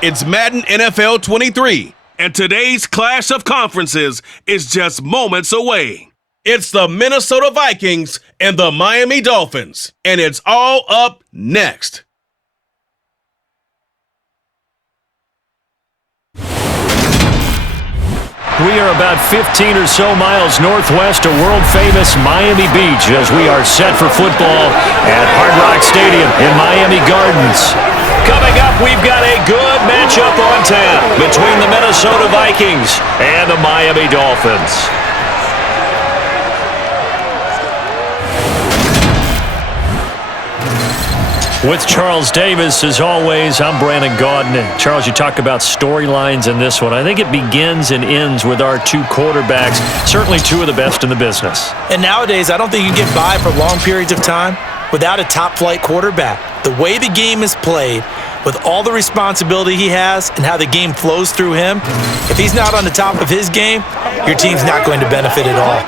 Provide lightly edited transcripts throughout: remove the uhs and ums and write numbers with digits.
It's Madden NFL 23, and today's clash of conferences is just moments away. It's the Minnesota Vikings and the Miami Dolphins, and it's all up next. We are about 15 or so miles northwest of world-famous Miami Beach as we are set for football at Hard Rock Stadium in Miami Gardens. Coming up, we've got a good matchup on tap between the Minnesota Vikings and the Miami Dolphins. With Charles Davis, as always, I'm Brandon Gaudin. And Charles, you talk about storylines in this one. I think it begins and ends with our two quarterbacks, certainly two of the best in the business. And nowadays, I don't think you can get by for long periods of time without a top-flight quarterback. The way the game is played, with all the responsibility he has and how the game flows through him, if he's not on the top of his game, your team's not going to benefit at all.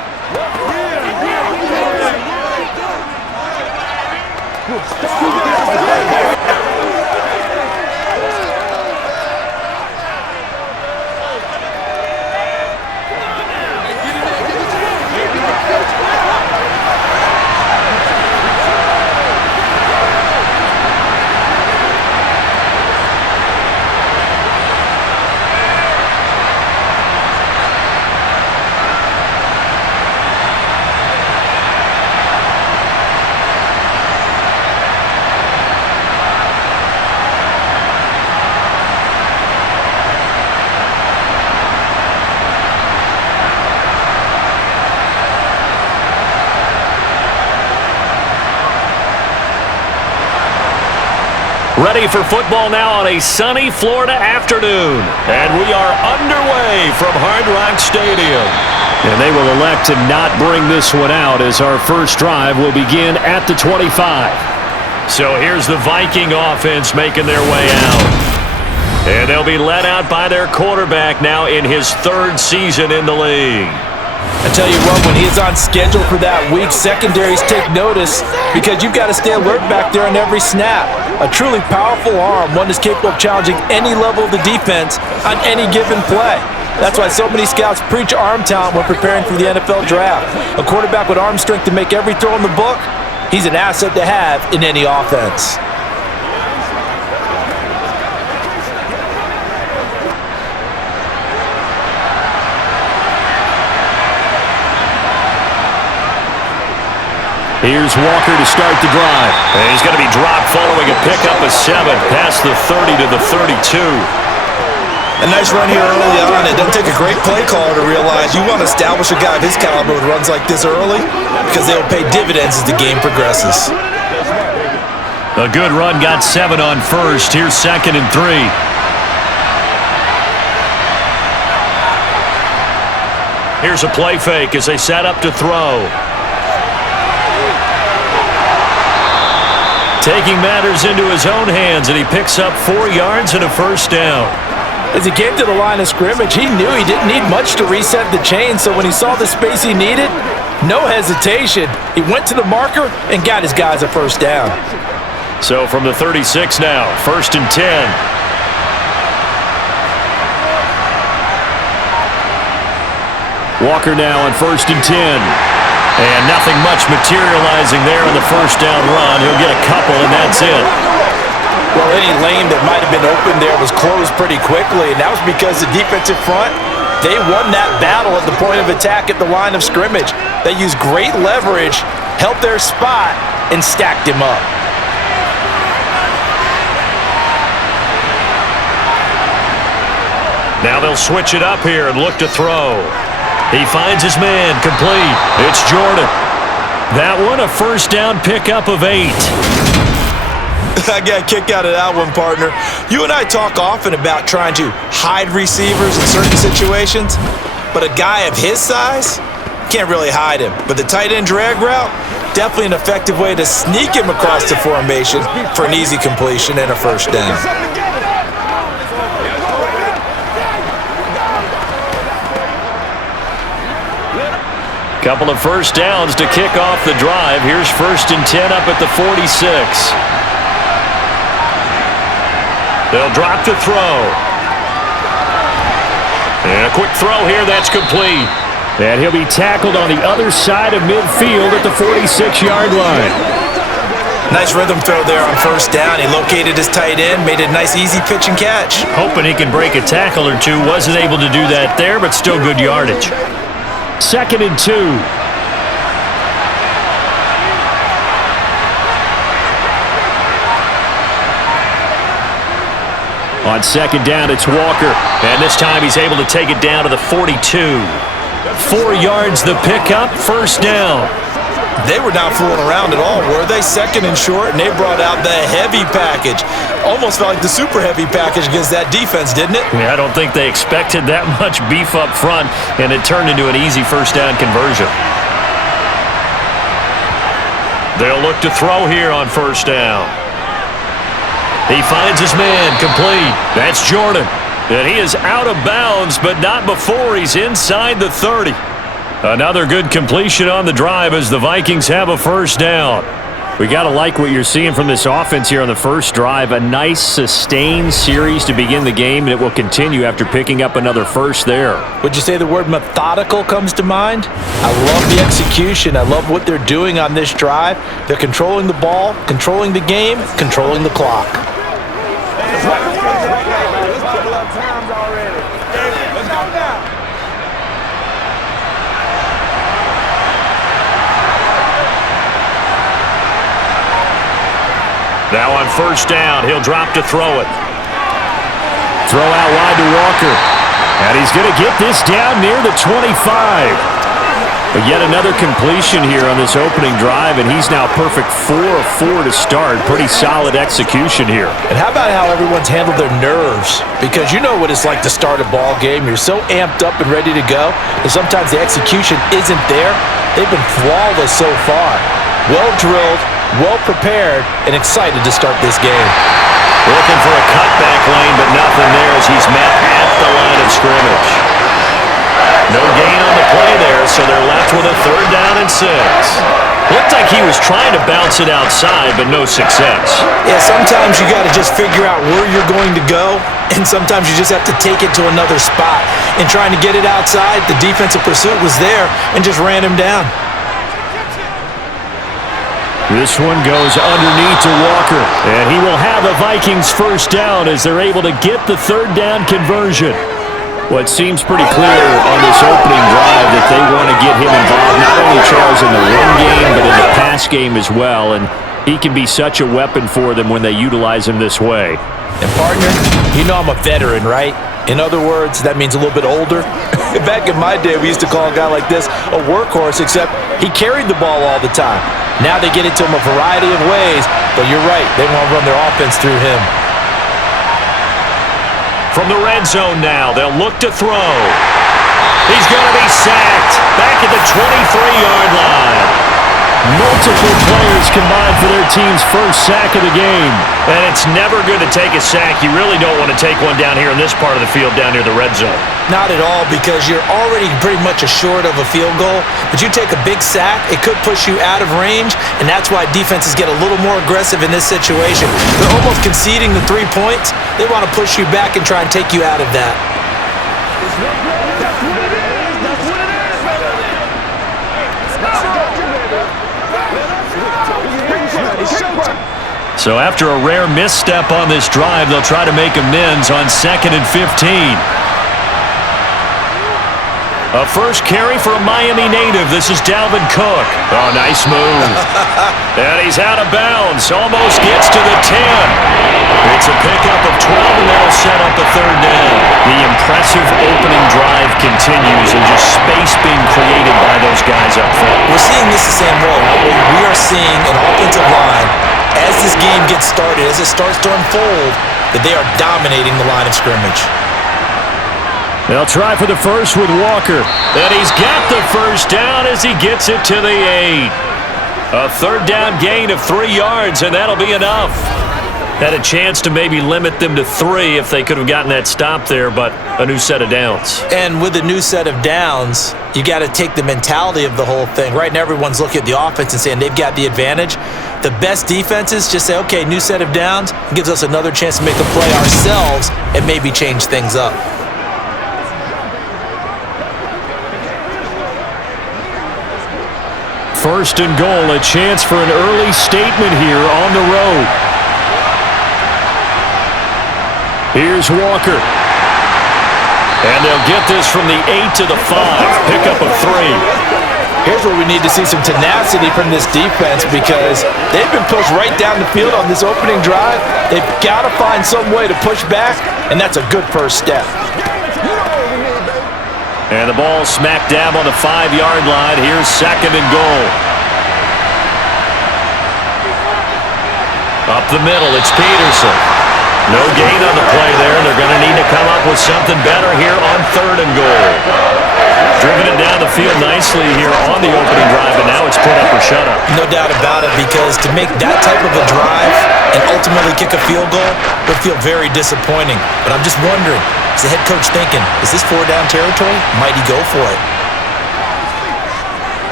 Ready for football now on a sunny Florida afternoon. And we are underway from Hard Rock Stadium. And they will elect to not bring this one out as our first drive will begin at the 25. So here's the Viking offense making their way out. And they'll be led out by their quarterback now in his third season in the league. I tell you what, when he's on schedule for that week, secondaries take notice because you've got to stay alert back there on every snap. A truly powerful arm, one that's capable of challenging any level of the defense on any given play. That's why so many scouts preach arm talent when preparing for the NFL draft. A quarterback with arm strength to make every throw in the book, he's an asset to have in any offense. Here's Walker to start the drive. And he's going to be dropped following a pickup of 7 past the 30 to the 32. A nice run here early on. It doesn't take a great play caller to realize you want to establish a guy of his caliber with runs like this early because they'll pay dividends as the game progresses. A good run got 7 on first. Here's 2nd and 3. Here's a play fake as they set up to throw. Taking matters into his own hands, and he picks up 4 yards and a first down. As he came to the line of scrimmage, he knew he didn't need much to reset the chain, so when he saw the space he needed, no hesitation. He went to the marker and got his guys a first down. So from the 36 now, 1st and 10. Walker now on 1st and 10. And nothing much materializing there on the first down run. He'll get a couple, and that's it. Well, any lane that might have been open there was closed pretty quickly, and that was because the defensive front, they won that battle at the point of attack at the line of scrimmage. They used great leverage, held their spot, and stacked him up. Now they'll switch it up here and look to throw. He finds his man, complete. It's Jordan. That one, a first down pickup of 8. I got a kick out of that one, partner. You and I talk often about trying to hide receivers in certain situations, but a guy of his size can't really hide him. But the tight end drag route, definitely an effective way to sneak him across the formation for an easy completion and a first down. Couple of first downs to kick off the drive. Here's 1st and 10 up at the 46. They'll drop to throw. And a quick throw here, that's complete. And he'll be tackled on the other side of midfield at the 46-yard line. Nice rhythm throw there on first down. He located his tight end, made a nice easy pitch and catch. Hoping he can break a tackle or two. Wasn't able to do that there, but still good yardage. 2nd and 2. On 2nd down, it's Walker. And this time he's able to take it down to the 42. 4 yards the pickup, first down. They were not fooling around at all, were they? 2nd and short, and they brought out the heavy package. Almost felt like the super heavy package against that defense, didn't it? Yeah, I don't think they expected that much beef up front, and it turned into an easy first down conversion. They'll look to throw here on first down. He finds his man, complete. That's Jordan. And he is out of bounds, but not before he's inside the 30. Another good completion on the drive as the Vikings have a first down. We got to like what you're seeing from this offense here on the first drive. A nice, sustained series to begin the game, and it will continue after picking up another first there. Would you say the word methodical comes to mind? I love the execution. I love what they're doing on this drive. They're controlling the ball, controlling the game, controlling the clock. Now on first down, he'll drop to throw it. Throw out wide to Walker. And he's going to get this down near the 25. But yet another completion here on this opening drive, and he's now perfect 4 of 4 to start. Pretty solid execution here. And how about how everyone's handled their nerves? Because you know what it's like to start a ball game. You're so amped up and ready to go, and sometimes the execution isn't there. They've been flawless so far. Well drilled, well prepared, and excited to start this game. Looking for a cutback lane, but nothing there as he's met at the line of scrimmage. No gain on the play there, so they're left with a 3rd down and 6. Looked like he was trying to bounce it outside, but no success. Yeah, sometimes you got to just figure out where you're going to go, and sometimes you just have to take it to another spot. And trying to get it outside, the defensive pursuit was there and just ran him down. This one goes underneath to Walker, and he will have a Vikings first down as they're able to get the 3rd down conversion. Well, it seems pretty clear on this opening drive that they want to get him involved, not only Charles in the run game, but in the pass game as well, and he can be such a weapon for them when they utilize him this way. And partner, you know I'm a veteran, right? In other words, that means a little bit older. Back in my day, we used to call a guy like this a workhorse, except he carried the ball all the time. Now they get it to him a variety of ways, but you're right, they want to run their offense through him. From the red zone now, they'll look to throw. He's going to be sacked back at the 23-yard line. Multiple players combined for their team's first sack of the game. And it's never good to take a sack. You really don't want to take one down here in this part of the field, down near the red zone. Not at all, because you're already pretty much assured of a field goal. But you take a big sack, it could push you out of range, and that's why defenses get a little more aggressive in this situation. They're almost conceding the 3 points. They want to push you back and try and take you out of that. So after a rare misstep on this drive, they'll try to make amends on 2nd and 15. A first carry for a Miami native. This is Dalvin Cook. Oh, nice move. And he's out of bounds. Almost gets to the 10. It's a pickup of 12, and that'll set up a 3rd down. The impressive opening drive continues, and just space being created by those guys up front. We're seeing this the same way. We are seeing an offensive line, as this game gets started, as it starts to unfold, that they are dominating the line of scrimmage. They'll try for the first with Walker. And he's got the first down as he gets it to the 8. A 3rd down gain of 3 yards, and that'll be enough. Had a chance to maybe limit them to 3 if they could have gotten that stop there, but a new set of downs. And with a new set of downs, you got to take the mentality of the whole thing. Right now, everyone's looking at the offense and saying they've got the advantage. The best defenses just say, okay, new set of downs. It gives us another chance to make a play ourselves and maybe change things up. First and goal, a chance for an early statement here on the road. Here's Walker. And they'll get this from the 8 to the 5. Pickup of 3. Here's where we need to see some tenacity from this defense because they've been pushed right down the field on this opening drive. They've got to find some way to push back, and that's a good first step. And the ball smack dab on the 5-yard line. Here's second and goal. Up the middle, it's Peterson. No gain on the play there, and they're going to need to come up with something better here on third and goal. Driven it down the field nicely here on the opening drive, and now it's put up or shut up. No doubt about it, because to make that type of a drive and ultimately kick a field goal would feel very disappointing. But I'm just wondering, is the head coach thinking, is this 4-down territory? Might he go for it?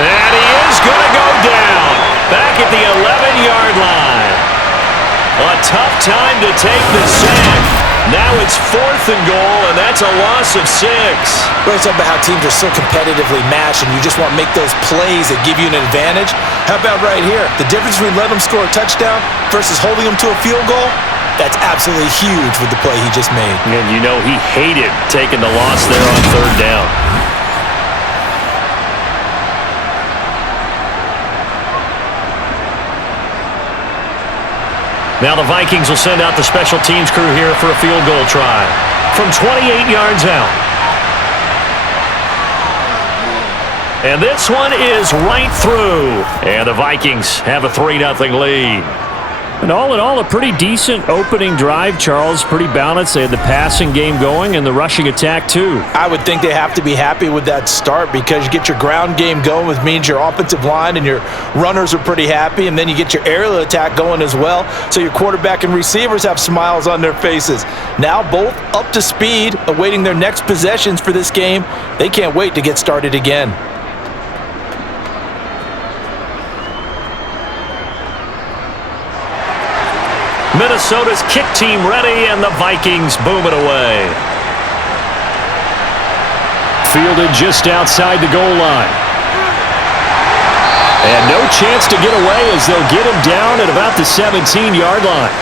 And he is going to go down back at the 11-yard line. A tough time to take the sack. Now it's fourth and goal, and that's a loss of 6. We're talking about how teams are so competitively matched, and you just want to make those plays that give you an advantage. How about right here? The difference between letting them score a touchdown versus holding them to a field goal, that's absolutely huge with the play he just made. And you know he hated taking the loss there on third down. Now the Vikings will send out the special teams crew here for a field goal try from 28 yards out. And this one is right through. And the Vikings have a 3-0 lead. And all in all, a pretty decent opening drive, Charles. Pretty balanced. They had the passing game going and the rushing attack, too. I would think they have to be happy with that start because you get your ground game going, which means your offensive line and your runners are pretty happy, and then you get your aerial attack going as well, so your quarterback and receivers have smiles on their faces. Now both up to speed, awaiting their next possessions for this game. They can't wait to get started again. Minnesota's kick team ready, and the Vikings boom it away. Fielded just outside the goal line. And no chance to get away as they'll get him down at about the 17-yard line.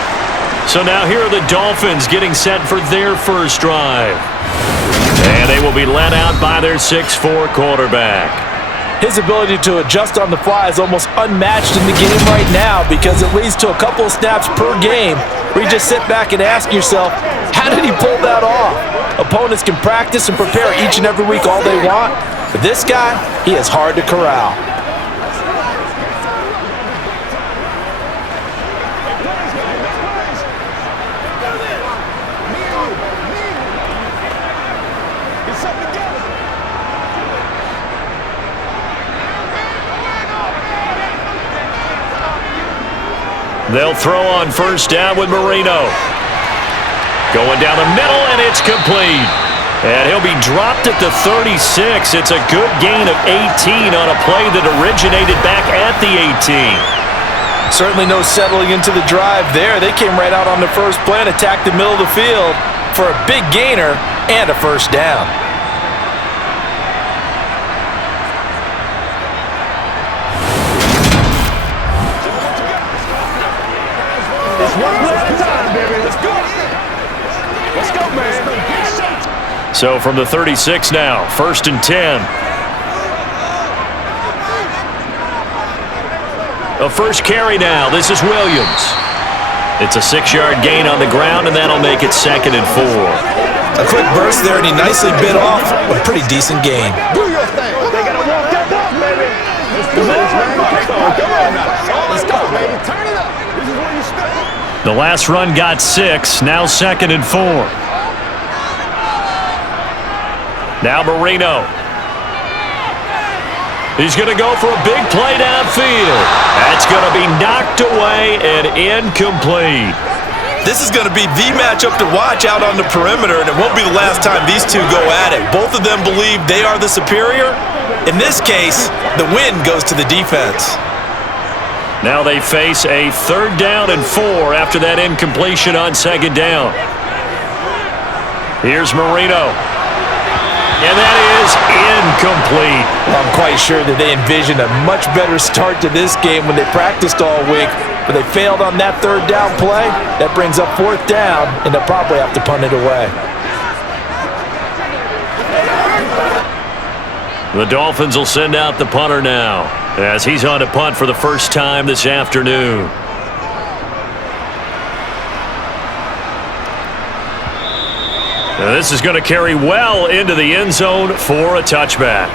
So now here are the Dolphins getting set for their first drive. And they will be led out by their 6'4" quarterback. His ability to adjust on the fly is almost unmatched in the game right now because it leads to a couple of snaps per game where you just sit back and ask yourself, how did he pull that off? Opponents can practice and prepare each and every week all they want, but this guy, he is hard to corral. They'll throw on first down with Marino. Going down the middle, and it's complete. And he'll be dropped at the 36. It's a good gain of 18 on a play that originated back at the 18. Certainly no settling into the drive there. They came right out on the first play and attacked the middle of the field for a big gainer and a first down. So from the 36 now, first and 10. A first carry now. This is Williams. It's a 6-yard gain on the ground, and that'll make it second and 4. A quick burst there, and he nicely bit off a pretty decent gain. Do your thing. They gotta walk that walk, baby. Let's go, baby. Turn it up. This is where you step up. The last run got 6. Now second and 4. Now Marino. He's going to go for a big play downfield. That's going to be knocked away and incomplete. This is going to be the matchup to watch out on the perimeter, and it won't be the last time these two go at it. Both of them believe they are the superior. In this case, the win goes to the defense. Now they face a 3rd down and 4 after that incompletion on 2nd down. Here's Marino. And that is incomplete. Well, I'm quite sure that they envisioned a much better start to this game when they practiced all week, but they failed on that 3rd down play. That brings up 4th down, and they'll probably have to punt it away. The Dolphins will send out the punter now, as he's on to punt for the first time this afternoon. Now this is going to carry well into the end zone for a touchback.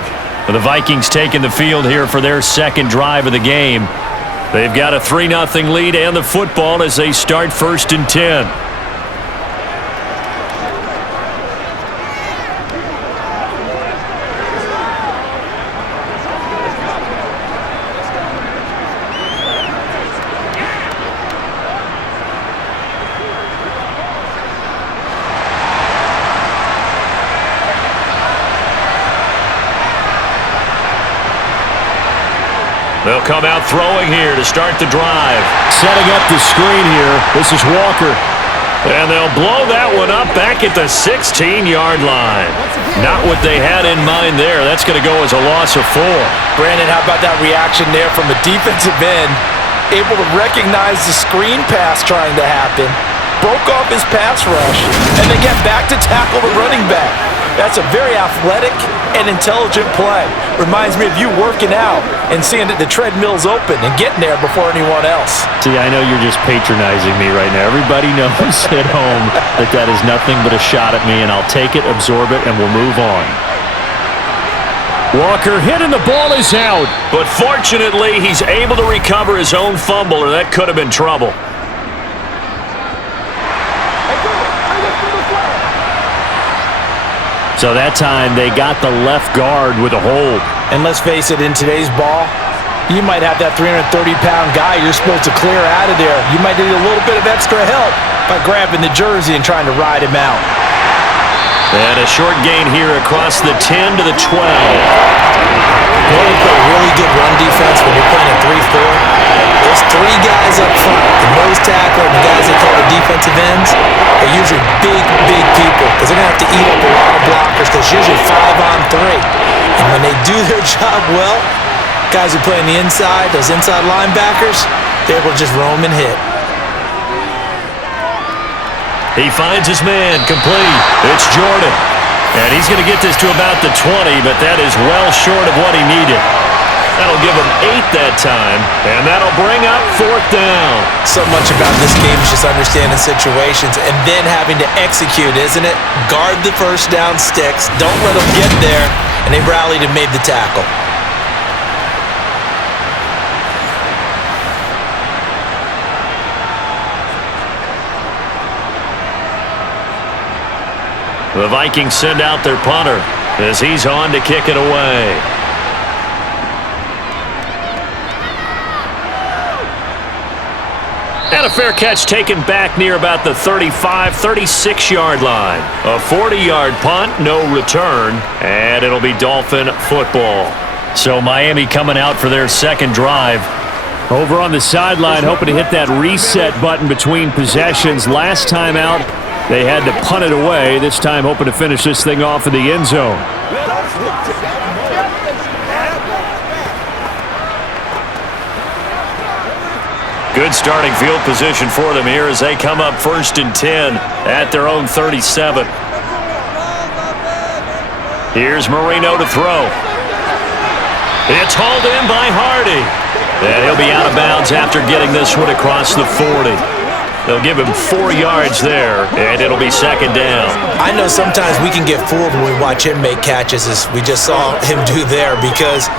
The Vikings taking the field here for their 2nd drive of the game. They've got a 3-0 lead and the football as they start 1st and 10. They'll come out throwing here to start the drive. Setting up the screen here. This is Walker. And they'll blow that one up back at the 16-yard line. Not what they had in mind there. That's going to go as a loss of 4. Brandon, how about that reaction there from a defensive end? Able to recognize the screen pass trying to happen. Broke off his pass rush. And then get back to tackle the running back. That's a very athletic and intelligent play. Reminds me of you working out and seeing that the treadmill's open and getting there before anyone else. See, I know you're just patronizing me right now. Everybody knows at home that that is nothing but a shot at me, and I'll take it, absorb it, and we'll move on. Walker hit and the ball is out. But fortunately, he's able to recover his own fumble, or that could have been trouble. So that time, they got the left guard with a hold. And let's face it, in today's ball, you might have that 330-pound guy you're supposed to clear out of there. You might need a little bit of extra help by grabbing the jersey and trying to ride him out. And a short gain here across the 10 to the 12. You want to play really good run defense when you're playing a 3-4? Those 3 guys up front, the nose tackle and the guys they call the defensive ends, are usually big people because they're going to have to eat up a lot of blockers because it's usually 5-on-3. And when they do their job well, guys who play on the inside, those inside linebackers, they're able to just roam and hit. He finds his man, complete. It's Jordan. And he's going to get this to about the 20, but that is well short of what he needed. That'll give him 8 that time, and that'll bring up 4th down. So much about this game is just understanding situations and then having to execute, isn't it? Guard the first down sticks, don't let them get there, and they rallied and made the tackle. The Vikings send out their punter as he's on to kick it away. And a fair catch taken back near about the 35, 36-yard line. A 40-yard punt, no return, and it'll be Dolphin football. So Miami coming out for their 2nd drive. Over on the sideline, hoping to hit that reset button between possessions. Last time out, they had to punt it away. This time hoping to finish this thing off in the end zone. Good starting field position for them here as they come up 1st and 10 at their own 37. Here's Marino to throw. It's hauled in by Hardy. And he'll be out of bounds after getting this one across the 40. They'll give him 4 yards there, and it'll be 2nd down. I know sometimes we can get fooled when we watch him make catches, as we just saw him do there, because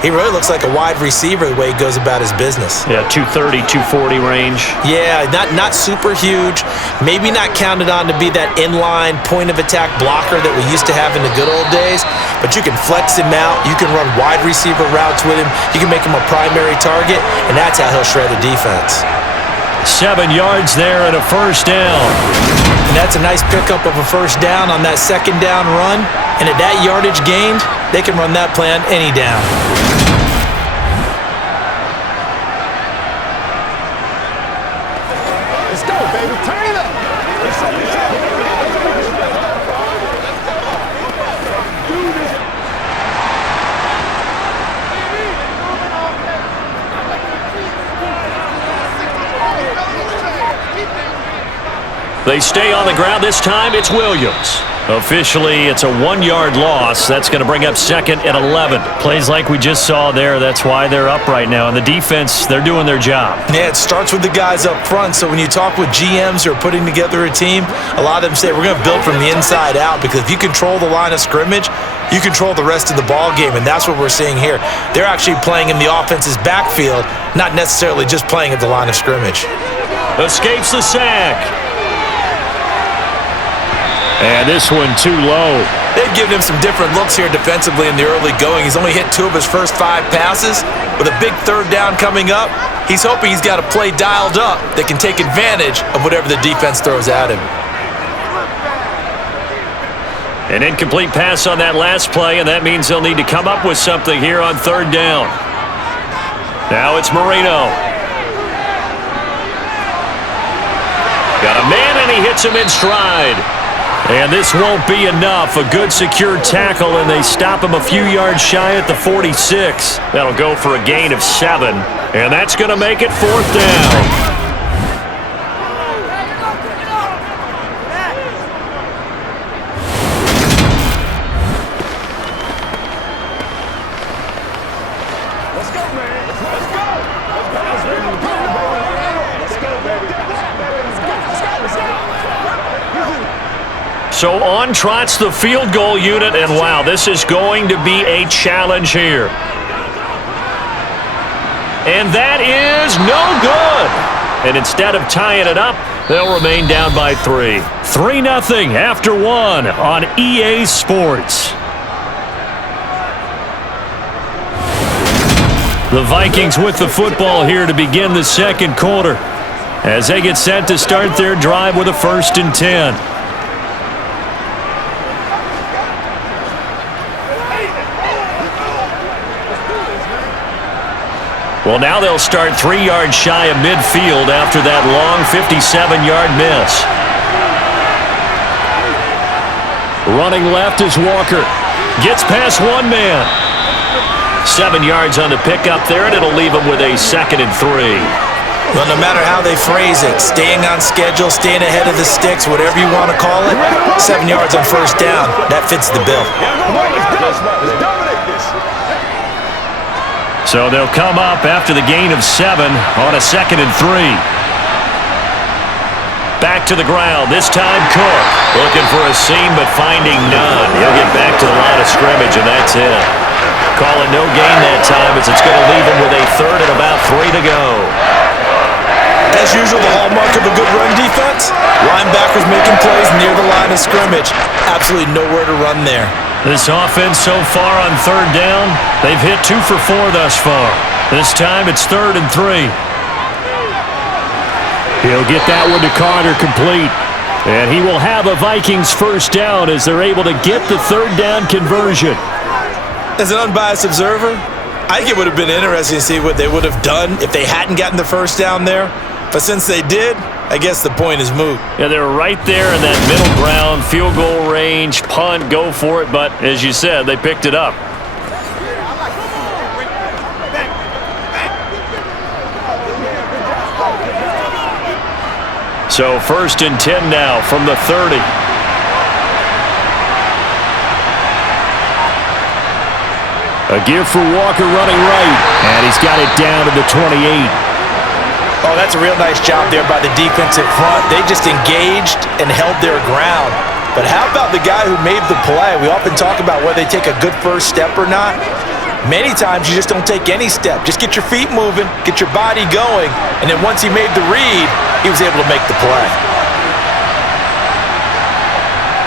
he really looks like a wide receiver the way he goes about his business. Yeah, 230, 240 range. Yeah, not super huge. Maybe not counted on to be that inline point-of-attack blocker that we used to have in the good old days, but you can flex him out. You can run wide receiver routes with him. You can make him a primary target, and that's how he'll shred the defense. 7 yards there and a 1st down. And that's a nice pickup of a 1st down on that 2nd down run. And at that yardage gained, they can run that play on any down. baby. Turn it up. They stay on the ground. This time it's Williams. Officially, it's a 1-yard loss. That's going to bring up 2nd and 11. Plays like we just saw there. That's why they're up right now. And the defense, they're doing their job. Yeah, it starts with the guys up front. So when you talk with GMs who are putting together a team, a lot of them say we're going to build from the inside out, because if you control the line of scrimmage, you control the rest of the ball game, and that's what we're seeing here. They're actually playing in the offense's backfield, not necessarily just playing at the line of scrimmage. Escapes the sack. And this one too low. They've given him some different looks here defensively in the early going. He's only hit 2 of his first 5 passes. With a big 3rd down coming up, he's hoping he's got a play dialed up that can take advantage of whatever the defense throws at him. An incomplete pass on that last play, and that means they'll need to come up with something here on 3rd down. Now it's Marino. Got a man, and he hits him in stride. And this won't be enough. A good secure tackle, and they stop him a few yards shy at the 46. That'll go for a gain of 7, and that's going to make it 4th down. So on trots the field goal unit, and wow, this is going to be a challenge here. And that is no good. And instead of tying it up, they'll remain down by 3. 3-0 after 1 on EA Sports. The Vikings with the football here to begin the 2nd quarter, as they get set to start their drive with a 1st and 10. Well, now they'll start 3 yards shy of midfield after that long 57-yard miss. Running left is Walker. Gets past 1 man. 7 yards on the pickup there, and it'll leave him with a 2nd and 3. Well, no matter how they phrase it, staying on schedule, staying ahead of the sticks, whatever you want to call it, 7 yards on 1st down, that fits the bill. So they'll come up after the gain of 7 on a 2nd and 3. Back to the ground. This time Cook looking for a seam but finding none. He'll get back to the line of scrimmage, and that's it. Calling no gain that time, as it's going to leave him with a 3rd and about 3 to go. As usual, the hallmark of a good run defense, linebackers making plays near the line of scrimmage. Absolutely nowhere to run there. This offense so far on 3rd down, they've hit 2 for 4 thus far. This time it's 3rd and 3. He'll get that one to Carter complete. And he will have a Vikings 1st down as they're able to get the 3rd down conversion. As an unbiased observer, I think it would have been interesting to see what they would have done if they hadn't gotten the 1st down there. But since they did, I guess the point is moot. Yeah, they're right there in that middle ground, field goal range, punt, go for it. But as you said, they picked it up. So 1st and 10 now from the 30. A give for Walker running right, and he's got it down to the 28. Oh, that's a real nice job there by the defensive front. They just engaged and held their ground. But how about the guy who made the play? We often talk about whether they take a good first step or not. Many times you just don't take any step. Just get your feet moving, get your body going, and then once he made the read, he was able to make the play.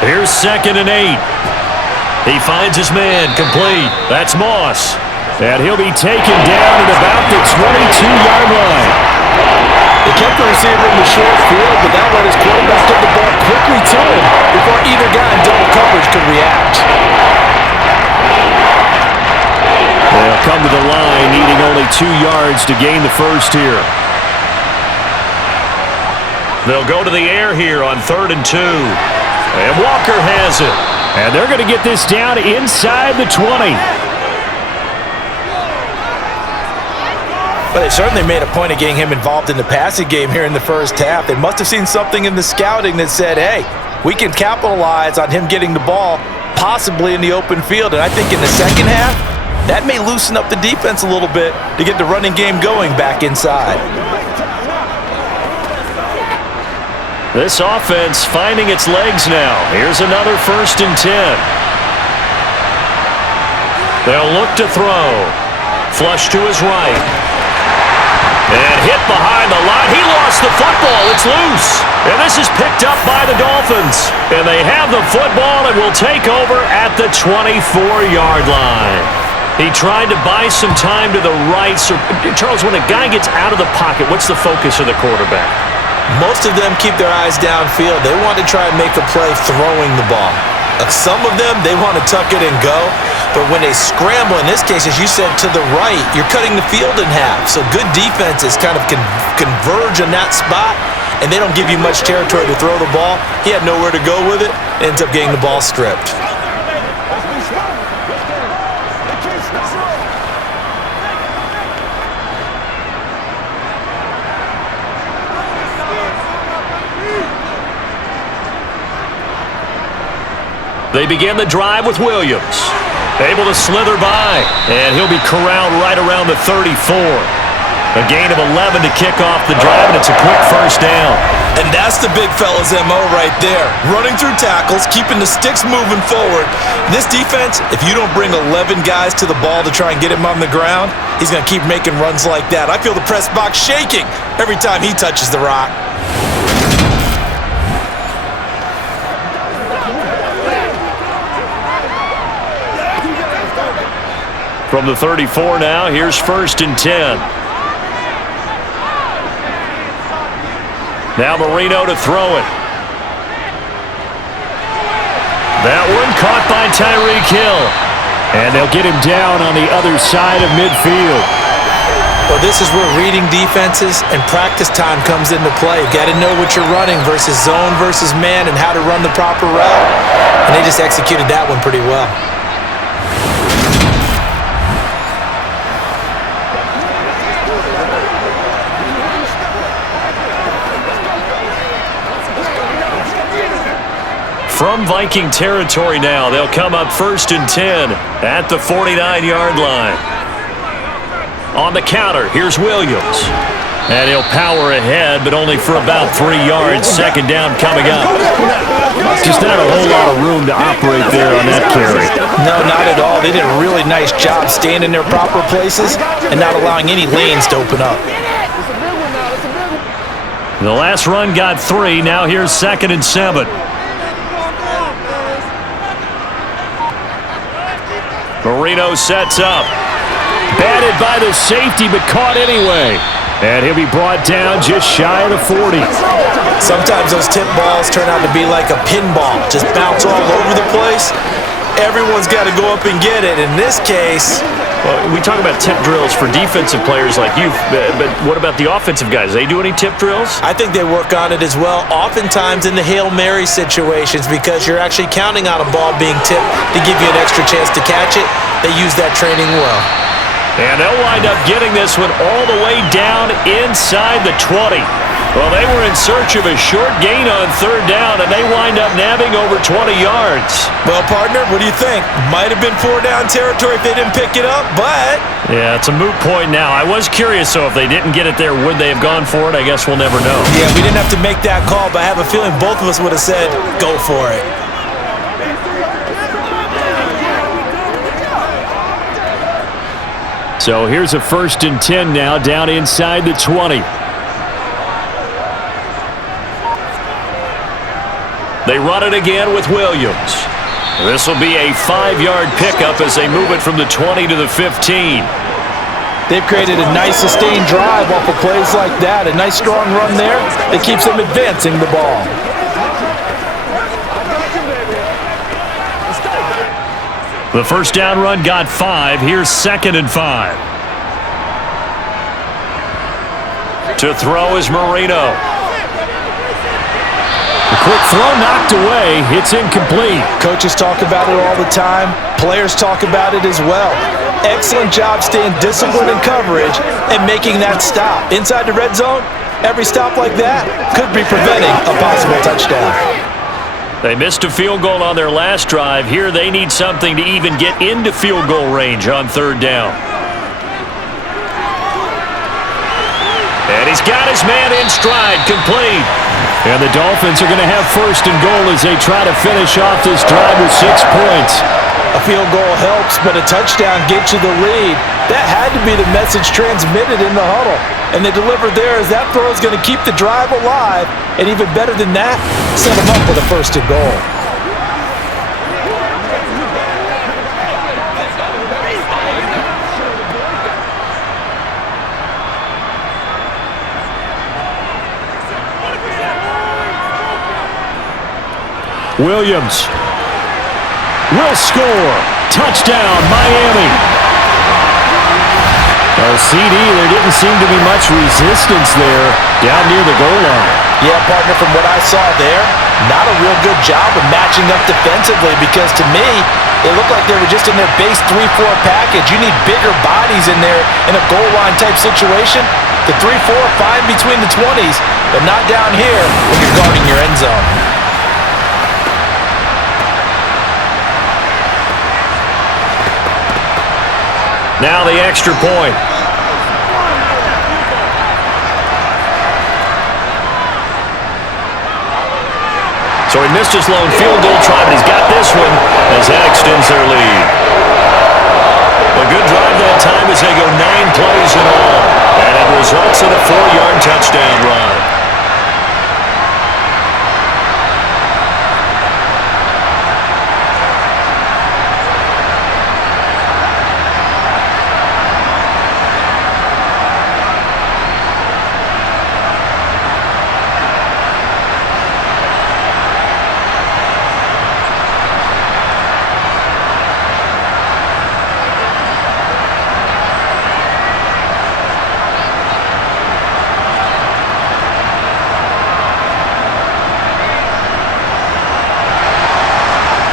Here's 2nd and 8. He finds his man complete. That's Moss. And he'll be taken down at about the 22-yard line. They kept the receiver in the short field, but that let his quarterback get the ball quickly to him before either guy in double coverage could react. They'll come to the line, needing only 2 yards to gain the 1st here. They'll go to the air here on 3rd and 2. And Walker has it. And they're going to get this down inside the 20. But they certainly made a point of getting him involved in the passing game here in the first half. They must have seen something in the scouting that said, hey, we can capitalize on him getting the ball possibly in the open field. And I think in the second half, that may loosen up the defense a little bit to get the running game going back inside. This offense finding its legs now. Here's another 1st and 10. They'll look to throw. Flush to his right. And hit behind the line. He lost the football. It's loose. And this is picked up by the Dolphins. And they have the football and will take over at the 24-yard line. He tried to buy some time to the right. So, Charles, when a guy gets out of the pocket, what's the focus of the quarterback? Most of them keep their eyes downfield. They want to try and make a play throwing the ball. Some of them, they want to tuck it and go. But when they scramble, in this case, as you said, to the right, you're cutting the field in half. So good defenses kind of converge in that spot, and they don't give you much territory to throw the ball. He had nowhere to go with it. Ends up getting the ball stripped. They begin the drive with Williams. Able to slither by, and he'll be corralled right around the 34. A gain of 11 to kick off the drive, and it's a quick first down. And that's the big fella's MO right there. Running through tackles, keeping the sticks moving forward. This defense, if you don't bring 11 guys to the ball to try and get him on the ground, he's going to keep making runs like that. I feel the press box shaking every time he touches the rock. From the 34 now, here's 1st and 10. Now Marino to throw it. That one caught by Tyreek Hill. And they'll get him down on the other side of midfield. Well, this is where reading defenses and practice time comes into play. You got to know what you're running versus zone versus man and how to run the proper route. And they just executed that one pretty well. From Viking territory now, they'll come up 1st and 10 at the 49-yard line. On the counter, here's Williams. And he'll power ahead, but only for about 3 yards. 2nd down coming up. Just not a whole lot of room to operate there on that carry. No, not at all. They did a really nice job staying in their proper places and not allowing any lanes to open up. The last run got 3. Now here's 2nd and 7. Marino sets up. Batted by the safety, but caught anyway. And he'll be brought down just shy of the 40. Sometimes those tip balls turn out to be like a pinball. Just bounce all over the place. Everyone's got to go up and get it. In this case... Well, we talk about tip drills for defensive players like you, but what about the offensive guys? They do any tip drills? I think they work on it as well, oftentimes in the Hail Mary situations, because you're actually counting on a ball being tipped to give you an extra chance to catch it. They use that training well. And they'll wind up getting this one all the way down inside the 20. Well, they were in search of a short gain on 3rd down, and they wind up nabbing over 20 yards. Well, partner, what do you think? Might have been 4-down territory if they didn't pick it up, but... Yeah, it's a moot point now. I was curious, so if they didn't get it there, would they have gone for it? I guess we'll never know. Yeah, we didn't have to make that call, but I have a feeling both of us would have said, go for it. So here's a 1st and 10 now, down inside the 20. They run it again with Williams. This will be a 5-yard pickup as they move it from the 20 to the 15. They've created a nice sustained drive off of plays like that. A nice strong run there that keeps them advancing the ball. The 1st down run got 5. Here's 2nd and 5. To throw is Marino. The quick throw knocked away. It's incomplete. Coaches talk about it all the time. Players talk about it as well. Excellent job staying disciplined in coverage and making that stop. Inside the red zone, every stop like that could be preventing a possible touchdown. They missed a field goal on their last drive. Here they need something to even get into field goal range on third down. And he's got his man in stride, complete. And the Dolphins are going to have first and goal as they try to finish off this drive with 6 points. A field goal helps, but a touchdown gets you the lead. That had to be the message transmitted in the huddle. And they delivered there as that throw is going to keep the drive alive. And even better than that, set them up with a first and goal. Williams will score. Touchdown, Miami. Well, CD, there didn't seem to be much resistance there down near the goal line. Yeah, partner, from what I saw there, not a real good job of matching up defensively because to me, it looked like they were just in their base 3-4 package. You need bigger bodies in there in a goal line type situation. The 3-4, fine between the 20s, but not down here when you're guarding your end zone. Now the extra point. So he missed his lone field goal try, but he's got this one as that extends their lead. A good drive that time as they go 9 plays in all. And it results in a 4-yard touchdown run.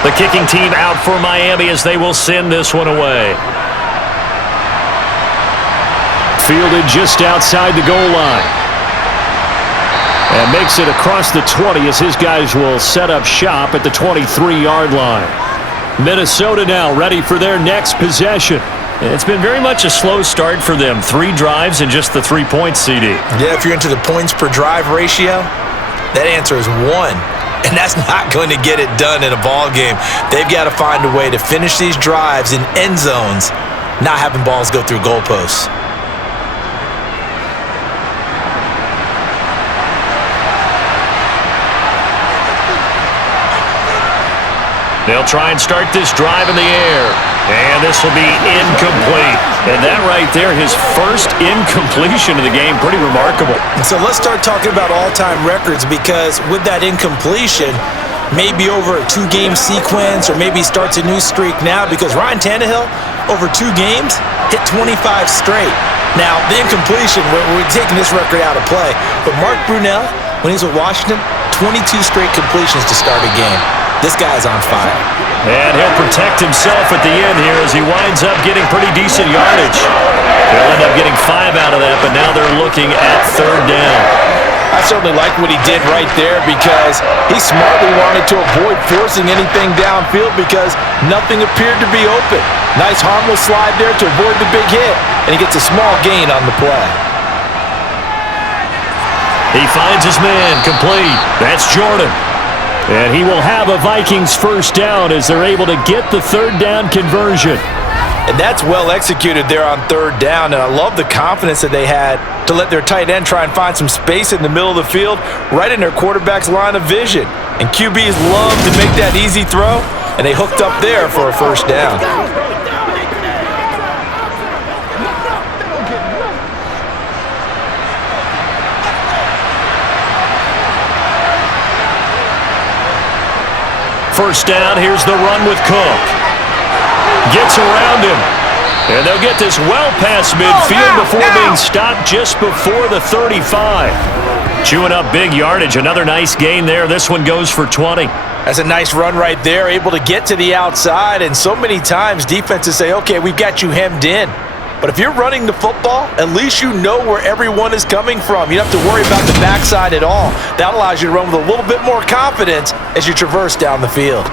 The kicking team out for Miami as they will send this one away. Fielded just outside the goal line. And makes it across the 20 as his guys will set up shop at the 23-yard line. Minnesota now ready for their next possession. It's been very much a slow start for them. 3 drives and just the 3 points, CD. Yeah, if you're into the points per drive ratio, that answer is 1. And that's not going to get it done in a ball game. They've got to find a way to finish these drives in end zones, not having balls go through goalposts. They'll try and start this drive in the air. And this will be incomplete. And that right there, his first incompletion of the game, pretty remarkable. So let's start talking about all-time records because with that incompletion, maybe over a 2-game sequence or maybe starts a new streak now because Ryan Tannehill, over 2 games, hit 25 straight. Now, the incompletion, we're taking this record out of play. But Mark Brunell, when he was with Washington, 22 straight completions to start a game. This guy's on fire. And he'll protect himself at the end here as he winds up getting pretty decent yardage. They'll end up getting 5 out of that, but now they're looking at third down. I certainly like what he did right there because he smartly wanted to avoid forcing anything downfield because nothing appeared to be open. Nice harmless slide there to avoid the big hit, and he gets a small gain on the play. He finds his man complete. That's Jordan. And he will have a Vikings first down as they're able to get the third down conversion. And that's well executed there on third down. And I love the confidence that they had to let their tight end try and find some space in the middle of the field, right in their quarterback's line of vision. And QBs love to make that easy throw, and they hooked up there for a first down. First down, here's the run with Cook. Gets around him. And they'll get this well past midfield before being stopped just before the 35. Chewing up big yardage. Another nice gain there. This one goes for 20. That's a nice run right there, able to get to the outside. And so many times defenses say, okay, we've got you hemmed in. But if you're running the football, at least you know where everyone is coming from. You don't have to worry about the backside at all. That allows you to run with a little bit more confidence as you traverse down the field.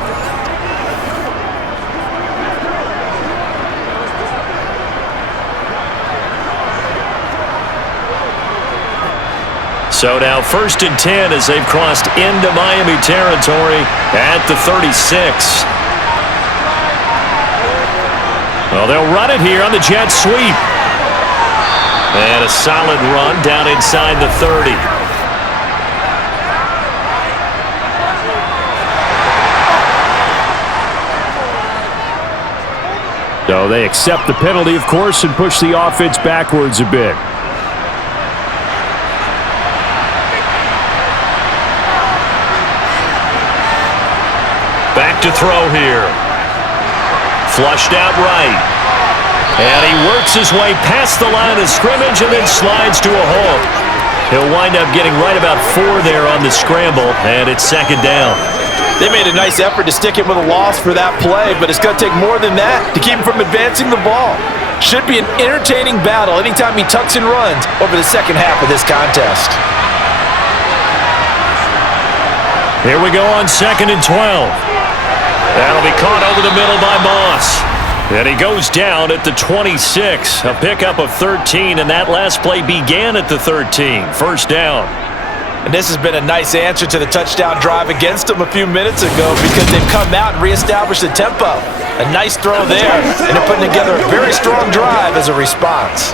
So now 1st and 10 as they've crossed into Miami territory at the 36. Well, they'll run it here on the jet sweep. And a solid run down inside the 30. So they accept the penalty, of course, and push the offense backwards a bit. Back to throw here. Flushed out right. And he works his way past the line of scrimmage and then slides to a halt. He'll wind up getting right about 4 there on the scramble, and it's 2nd down. They made a nice effort to stick him with a loss for that play, but it's going to take more than that to keep him from advancing the ball. Should be an entertaining battle anytime he tucks and runs over the second half of this contest. Here we go on 2nd and 12. That'll be caught over the middle by Moss. And he goes down at the 26. A pickup of 13, and that last play began at the 13. 1st down. And this has been a nice answer to the touchdown drive against them a few minutes ago because they've come out and reestablished the tempo. A nice throw there, and they're putting together a very strong drive as a response.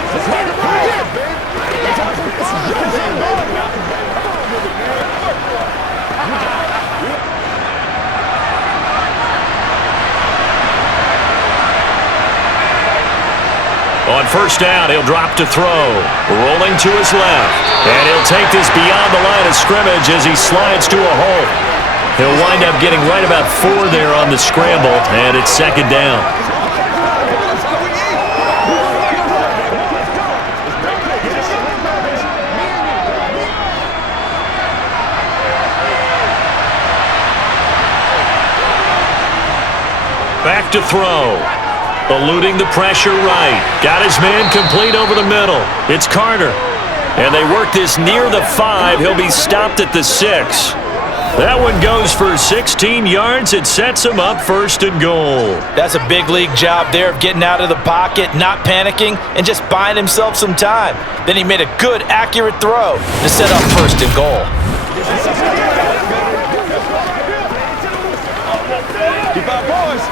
On 1st down, he'll drop to throw. Rolling to his left. And he'll take this beyond the line of scrimmage as he slides to a halt. He'll wind up getting right about 4 there on the scramble, and it's 2nd down. Back to throw. Eluding the pressure right. Got his man complete over the middle. It's Carter. And they work this near the 5. He'll be stopped at the 6. That one goes for 16 yards. It sets him up 1st and goal. That's a big league job there of getting out of the pocket, not panicking, and just buying himself some time. Then he made a good, accurate throw to set up 1st and goal. Keep our boys.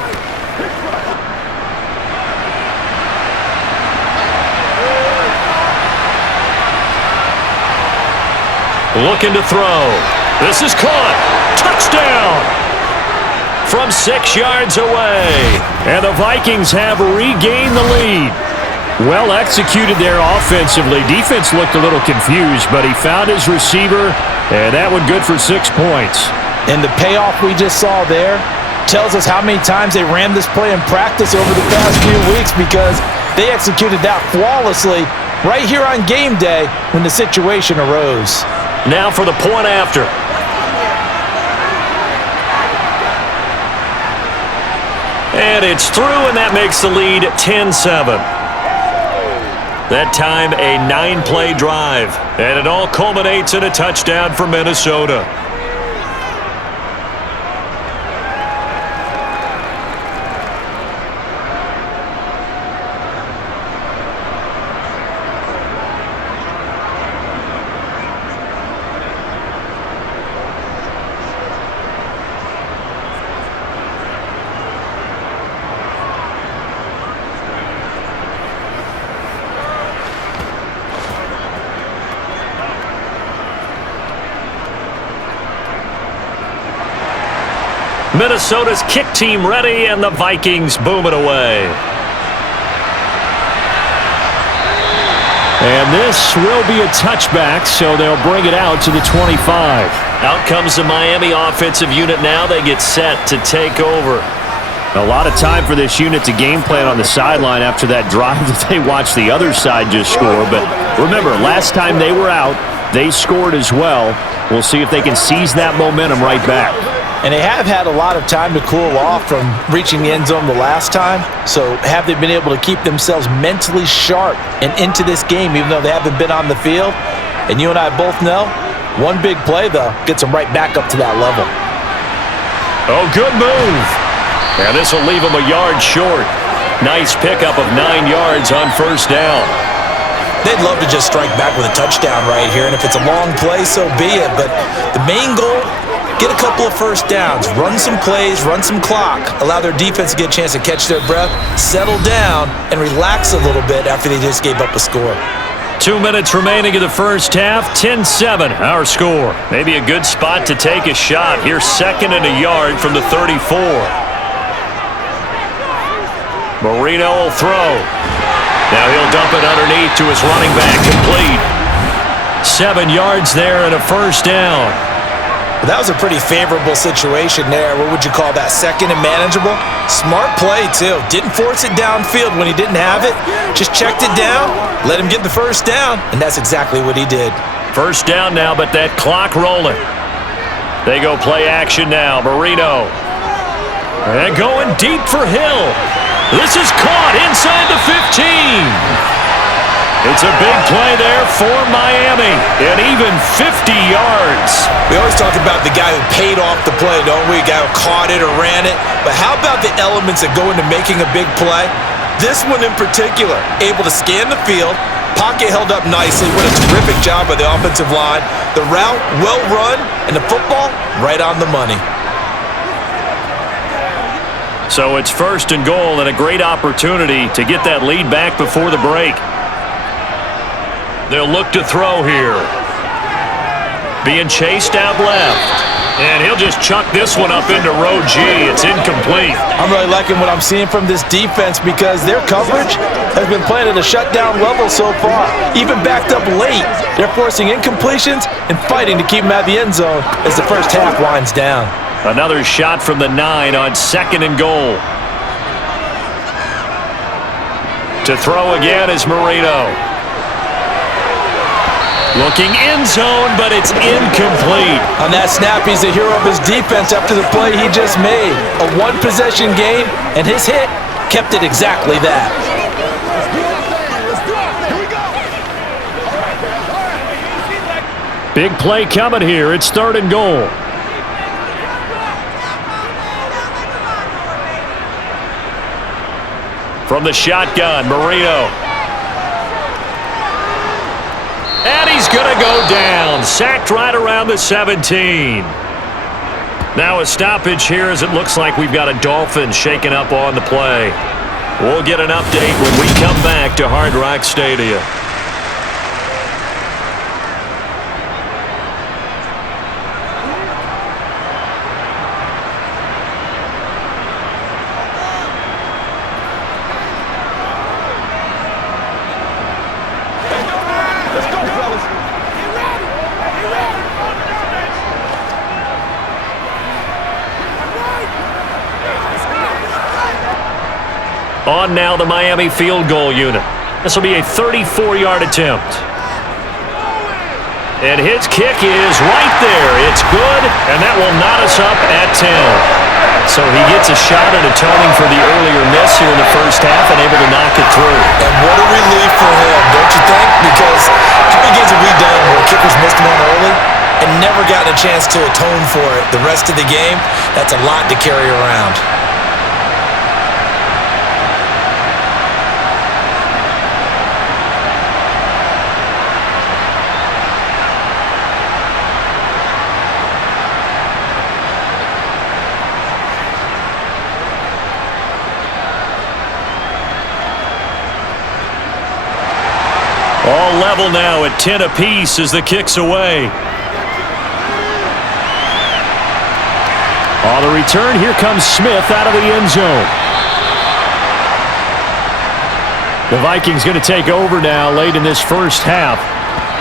Looking to throw. This is caught. Touchdown! From 6 yards away. And the Vikings have regained the lead. Well executed there offensively. Defense looked a little confused, but he found his receiver, and that one good for 6 points. And the payoff we just saw there tells us how many times they ran this play in practice over the past few weeks because they executed that flawlessly right here on game day when the situation arose. Now for the point after. And it's through, and that makes the lead 10-7. That time a 9-play drive, and it all culminates in a touchdown for Minnesota. Minnesota's kick team ready, and the Vikings boom it away. And this will be a touchback, so they'll bring it out to the 25. Out comes the Miami offensive unit now. They get set to take over. A lot of time for this unit to game plan on the sideline after that drive that they watched the other side just score. But remember, last time they were out, They scored as well. We'll see if they can seize that momentum right back. And they have had a lot of time to cool off from reaching the end zone the last time. So have they been able to keep themselves mentally sharp and into this game, even though they haven't been on the field? And you and I both know, one big play, though, gets them right back up to that level. Oh, good move. And this will leave them a yard short. Nice pickup of 9 yards on first down. They'd love to just strike back with a touchdown right here, and if it's a long play, so be it. But the main goal, get a couple of first downs, run some plays, run some clock, allow their defense to get a chance to catch their breath, settle down, and relax a little bit after they just gave up a score. 2 minutes remaining in the first half, 10-7, our score. Maybe a good spot to take a shot. Here's 2nd and a yard from the 34. Marino will throw. Now he'll dump it underneath to his running back, complete. 7 yards there and a first down. Well, that was a pretty favorable situation there. What would you call that? 2nd and manageable? Smart play, too. Didn't force it downfield when he didn't have it. Just checked it down, let him get the first down, and that's exactly what he did. First down now, but that clock rolling. They go play action now. Marino. And going deep for Hill. This is caught inside the 15. It's a big play there for Miami, and even 50 yards. We always talk about the guy who paid off the play, don't we? The guy who caught it or ran it. But how about the elements that go into making a big play? This one in particular, able to scan the field, pocket held up nicely. What a terrific job by the offensive line. The route, well run, and the football, right on the money. So it's 1st and goal and a great opportunity to get that lead back before the break. They'll look to throw here. Being chased out left. And he'll just chuck this one up into row G. It's incomplete. I'm really liking what I'm seeing from this defense because their coverage has been playing at a shutdown level so far. Even backed up late, they're forcing incompletions and fighting to keep them out of the end zone as the first half winds down. Another shot from the 9 on 2nd and goal. To throw again is Marino. Looking end zone, but it's incomplete. On that snap, he's the hero of his defense after the play he just made. A one-possession game, and his hit kept it exactly that. Big play coming here. It's 3rd and goal. From the shotgun, Marino. And he's going to go down. Sacked right around the 17. Now a stoppage here as it looks like we've got a Dolphins shaking up on the play. We'll get an update when we come back to Hard Rock Stadium. On now the Miami field goal unit. This will be a 34-yard attempt. And his kick is right there. It's good, and that will knot us up at 10. So he gets a shot at atoning for the earlier miss here in the first half and able to knock it through. And what a relief for him, don't you think? Because how many games have we done where kickers missed one early and never gotten a chance to atone for it the rest of the game? That's a lot to carry around. All level now at 10 apiece as the kick's away. On the return, here comes Smith out of the end zone. The Vikings going to take over now late in this first half.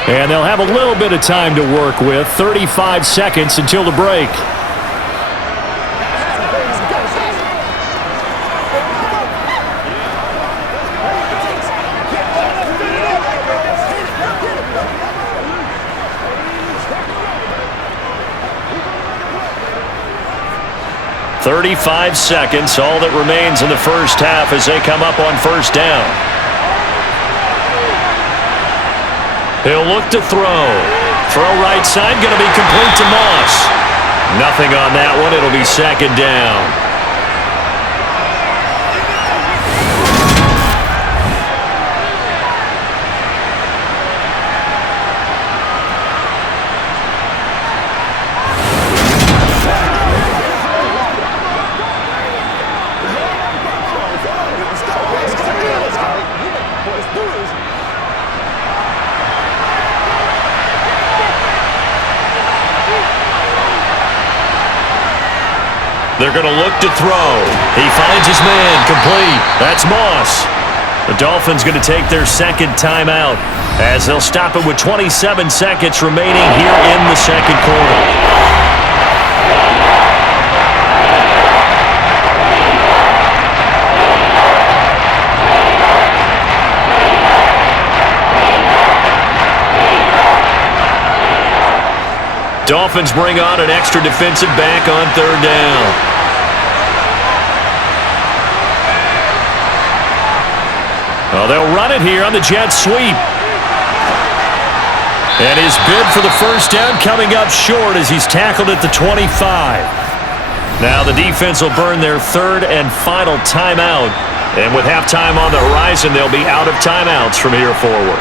And they'll have a little bit of time to work with. 35 seconds until the break. 35 seconds, all that remains in the first half as they come up on first down. He'll look to throw. Throw right side, going to be complete to Moss. Nothing on that one. It'll be second down. They're going to look to throw. He finds his man, complete. That's Moss. The Dolphins going to take their second timeout as they'll stop it with 27 seconds remaining here in the second quarter. Dolphins bring on an extra defensive back on third down. Oh, they'll run it here on the jet sweep. And his bid for the first down coming up short as he's tackled at the 25. Now the defense will burn their third and final timeout. And with halftime on the horizon, they'll be out of timeouts from here forward.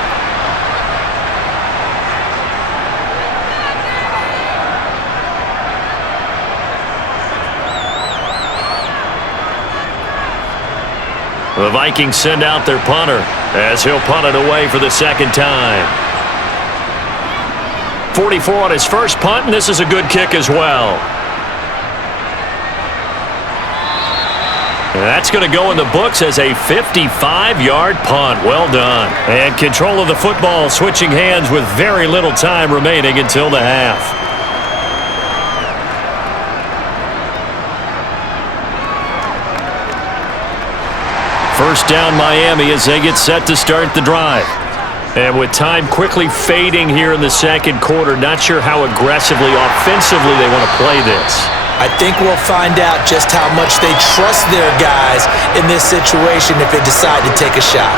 The Vikings send out their punter as he'll punt it away for the second time. 44 on his first punt, and this is a good kick as well. And that's going to go in the books as a 55-yard punt. Well done. And control of the football switching hands with very little time remaining until the half. First down Miami as they get set to start the drive. And with time quickly fading here in the second quarter, not sure how aggressively, offensively they want to play this. I think we'll find out just how much they trust their guys in this situation if they decide to take a shot.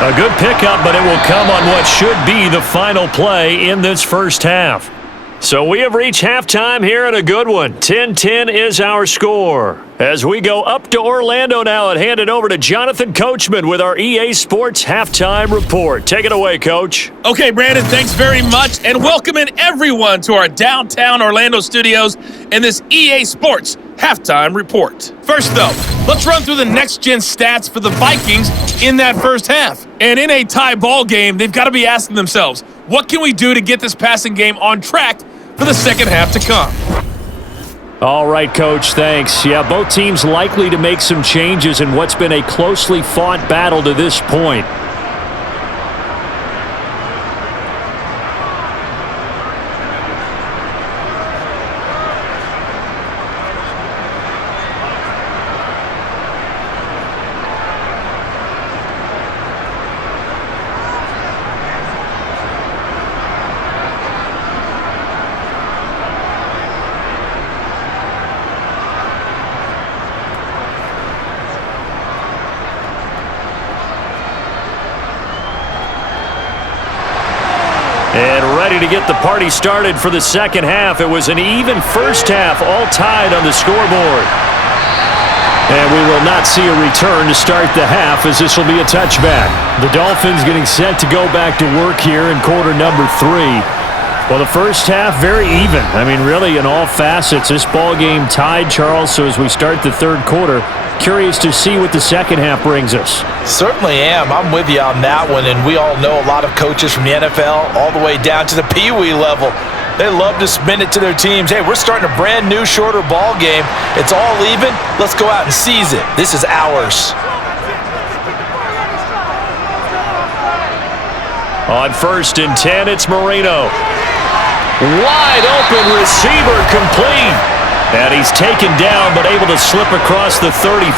A good pickup, but it will come on what should be the final play in this first half. So we have reached halftime here in a good one. 10-10 is our score. As we go up to Orlando now and hand it over to Jonathan Coachman with our EA Sports Halftime Report. Take it away, Coach. Okay, Brandon, thanks very much, and welcoming everyone to our downtown Orlando studios in this EA Sports Halftime Report. First, though, let's run through the next-gen stats for the Vikings in that first half. And in a tie ball game, they've got to be asking themselves, what can we do to get this passing game on track for the second half to come? All right, Coach, thanks. Yeah, both teams likely to make some changes in what's been a closely fought battle to this point. And ready to get the party started for the second half. It was an even first half, all tied on the scoreboard. And we will not see a return to start the half as this will be a touchback. The Dolphins getting set to go back to work here in quarter number 3. Well, the first half, very even. I mean, really, in all facets, this ball game tied, Charles. So as we start the third quarter, curious to see what the second half brings us. Certainly am. I'm with you on that one, and we all know a lot of coaches from the NFL all the way down to the Pee Wee level. They love to spin it to their teams. Hey, we're starting a brand new, shorter ball game. It's all even. Let's go out and seize it. This is ours. On 1st and 10, it's Marino. Wide open receiver, complete. And he's taken down but able to slip across the 35.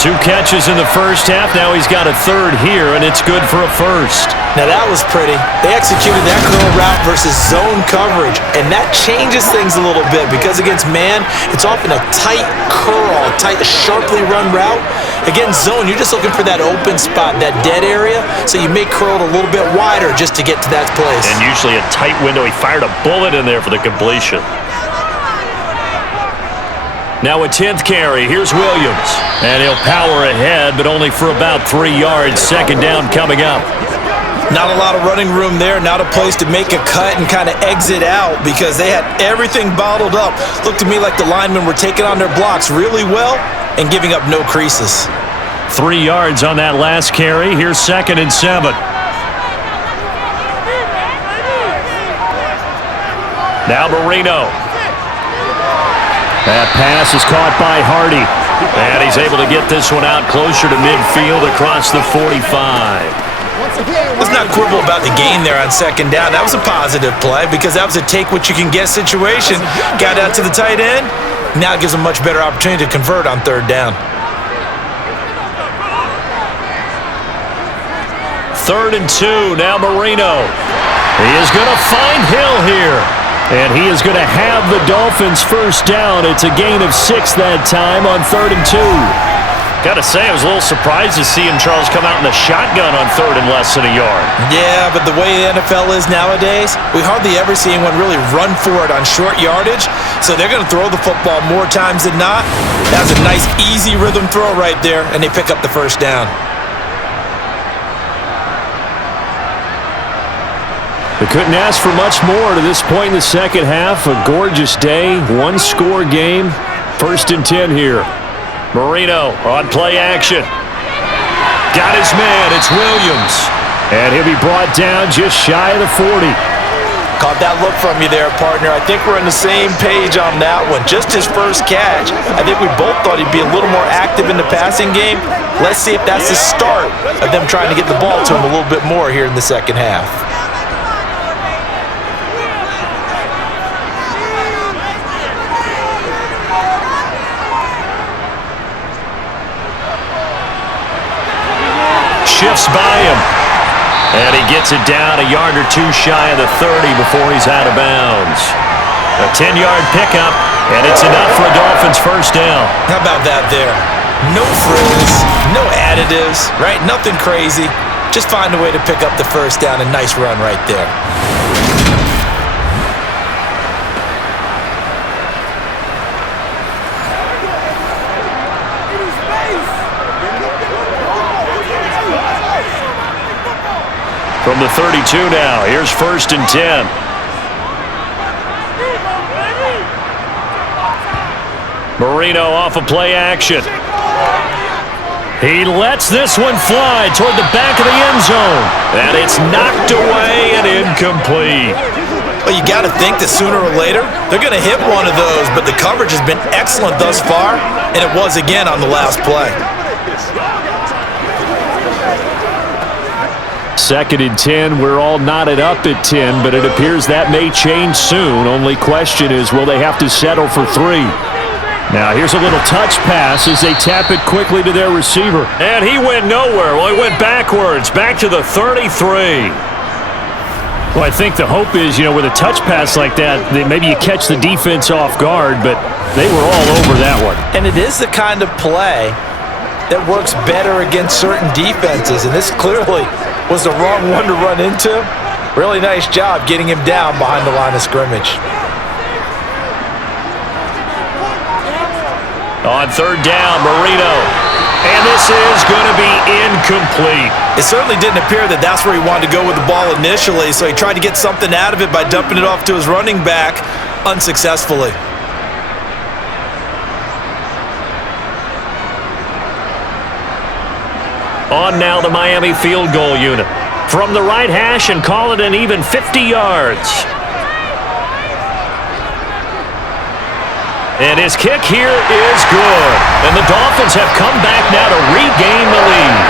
2 catches in the first half. Now he's got a third here, and it's good for a first. Now that was pretty. They executed that curl route versus zone coverage, and that changes things a little bit because against man, it's often a tight curl, tight, sharply run route. Against zone, you're just looking for that open spot, that dead area, so you may curl it a little bit wider just to get to that place. And usually a tight window. He fired a bullet in there for the completion. Now a 10th carry. Here's Williams. And he'll power ahead, but only for about 3 yards. Second down coming up. Not a lot of running room there, not a place to make a cut and kind of exit out because they had everything bottled up. Looked to me like the linemen were taking on their blocks really well and giving up no creases. 3 yards on that last carry. Here's 2nd and 7. Now Marino. That pass is caught by Hardy. And he's able to get this one out closer to midfield across the 45. Let's not quibble about the gain there on 2nd down. That was a positive play because that was a take-what-you-can-get situation. Got out to the tight end. Now it gives them much better opportunity to convert on 3rd down. 3rd and 2. Now Marino. He is going to find Hill here. And he is going to have the Dolphins first down. It's a gain of 6 that time on 3rd and 2. Gotta say, I was a little surprised to see him, Charles, come out in the shotgun on 3rd and less than a yard. Yeah, but the way the NFL is nowadays, we hardly ever see anyone really run for it on short yardage, so they're going to throw the football more times than not. That was a nice, easy rhythm throw right there, and they pick up the first down. They couldn't ask for much more to this point in the second half. A gorgeous day, one-score game. 1st and 10 here. Marino on play action. Got his man. It's Williams. And he'll be brought down just shy of the 40. Caught that look from you there, partner. I think we're on the same page on that one. Just his first catch. I think we both thought he'd be a little more active in the passing game. Let's see if that's the start of them trying to get the ball to him a little bit more here in the second half. Shifts by him. And he gets it down a yard or two shy of the 30 before he's out of bounds. A 10-yard pickup, and it's enough for a Dolphins first down. How about that there? No frills, no additives, right? Nothing crazy. Just find a way to pick up the first down. A nice run right there. From the 32 now, here's 1st and 10. Marino off of play action. He lets this one fly toward the back of the end zone. And it's knocked away and incomplete. Well, you got to think that sooner or later, they're going to hit one of those, but the coverage has been excellent thus far, and it was again on the last play. 2nd and 10, we're all knotted up at 10, but it appears that may change soon. Only question is, will they have to settle for 3? Now here's a little touch pass as they tap it quickly to their receiver. And he went nowhere. Well, he went backwards, back to the 33. Well, I think the hope is, with a touch pass like that, maybe you catch the defense off guard, but they were all over that one. And it is the kind of play that works better against certain defenses, and this clearly was the wrong one to run into. Really nice job getting him down behind the line of scrimmage. On 3rd down, Marino. And this is going to be incomplete. It certainly didn't appear that that's where he wanted to go with the ball initially, so he tried to get something out of it by dumping it off to his running back unsuccessfully. On now the Miami field goal unit. From the right hash and call it an even 50 yards. And his kick here is good. And the Dolphins have come back now to regain the lead.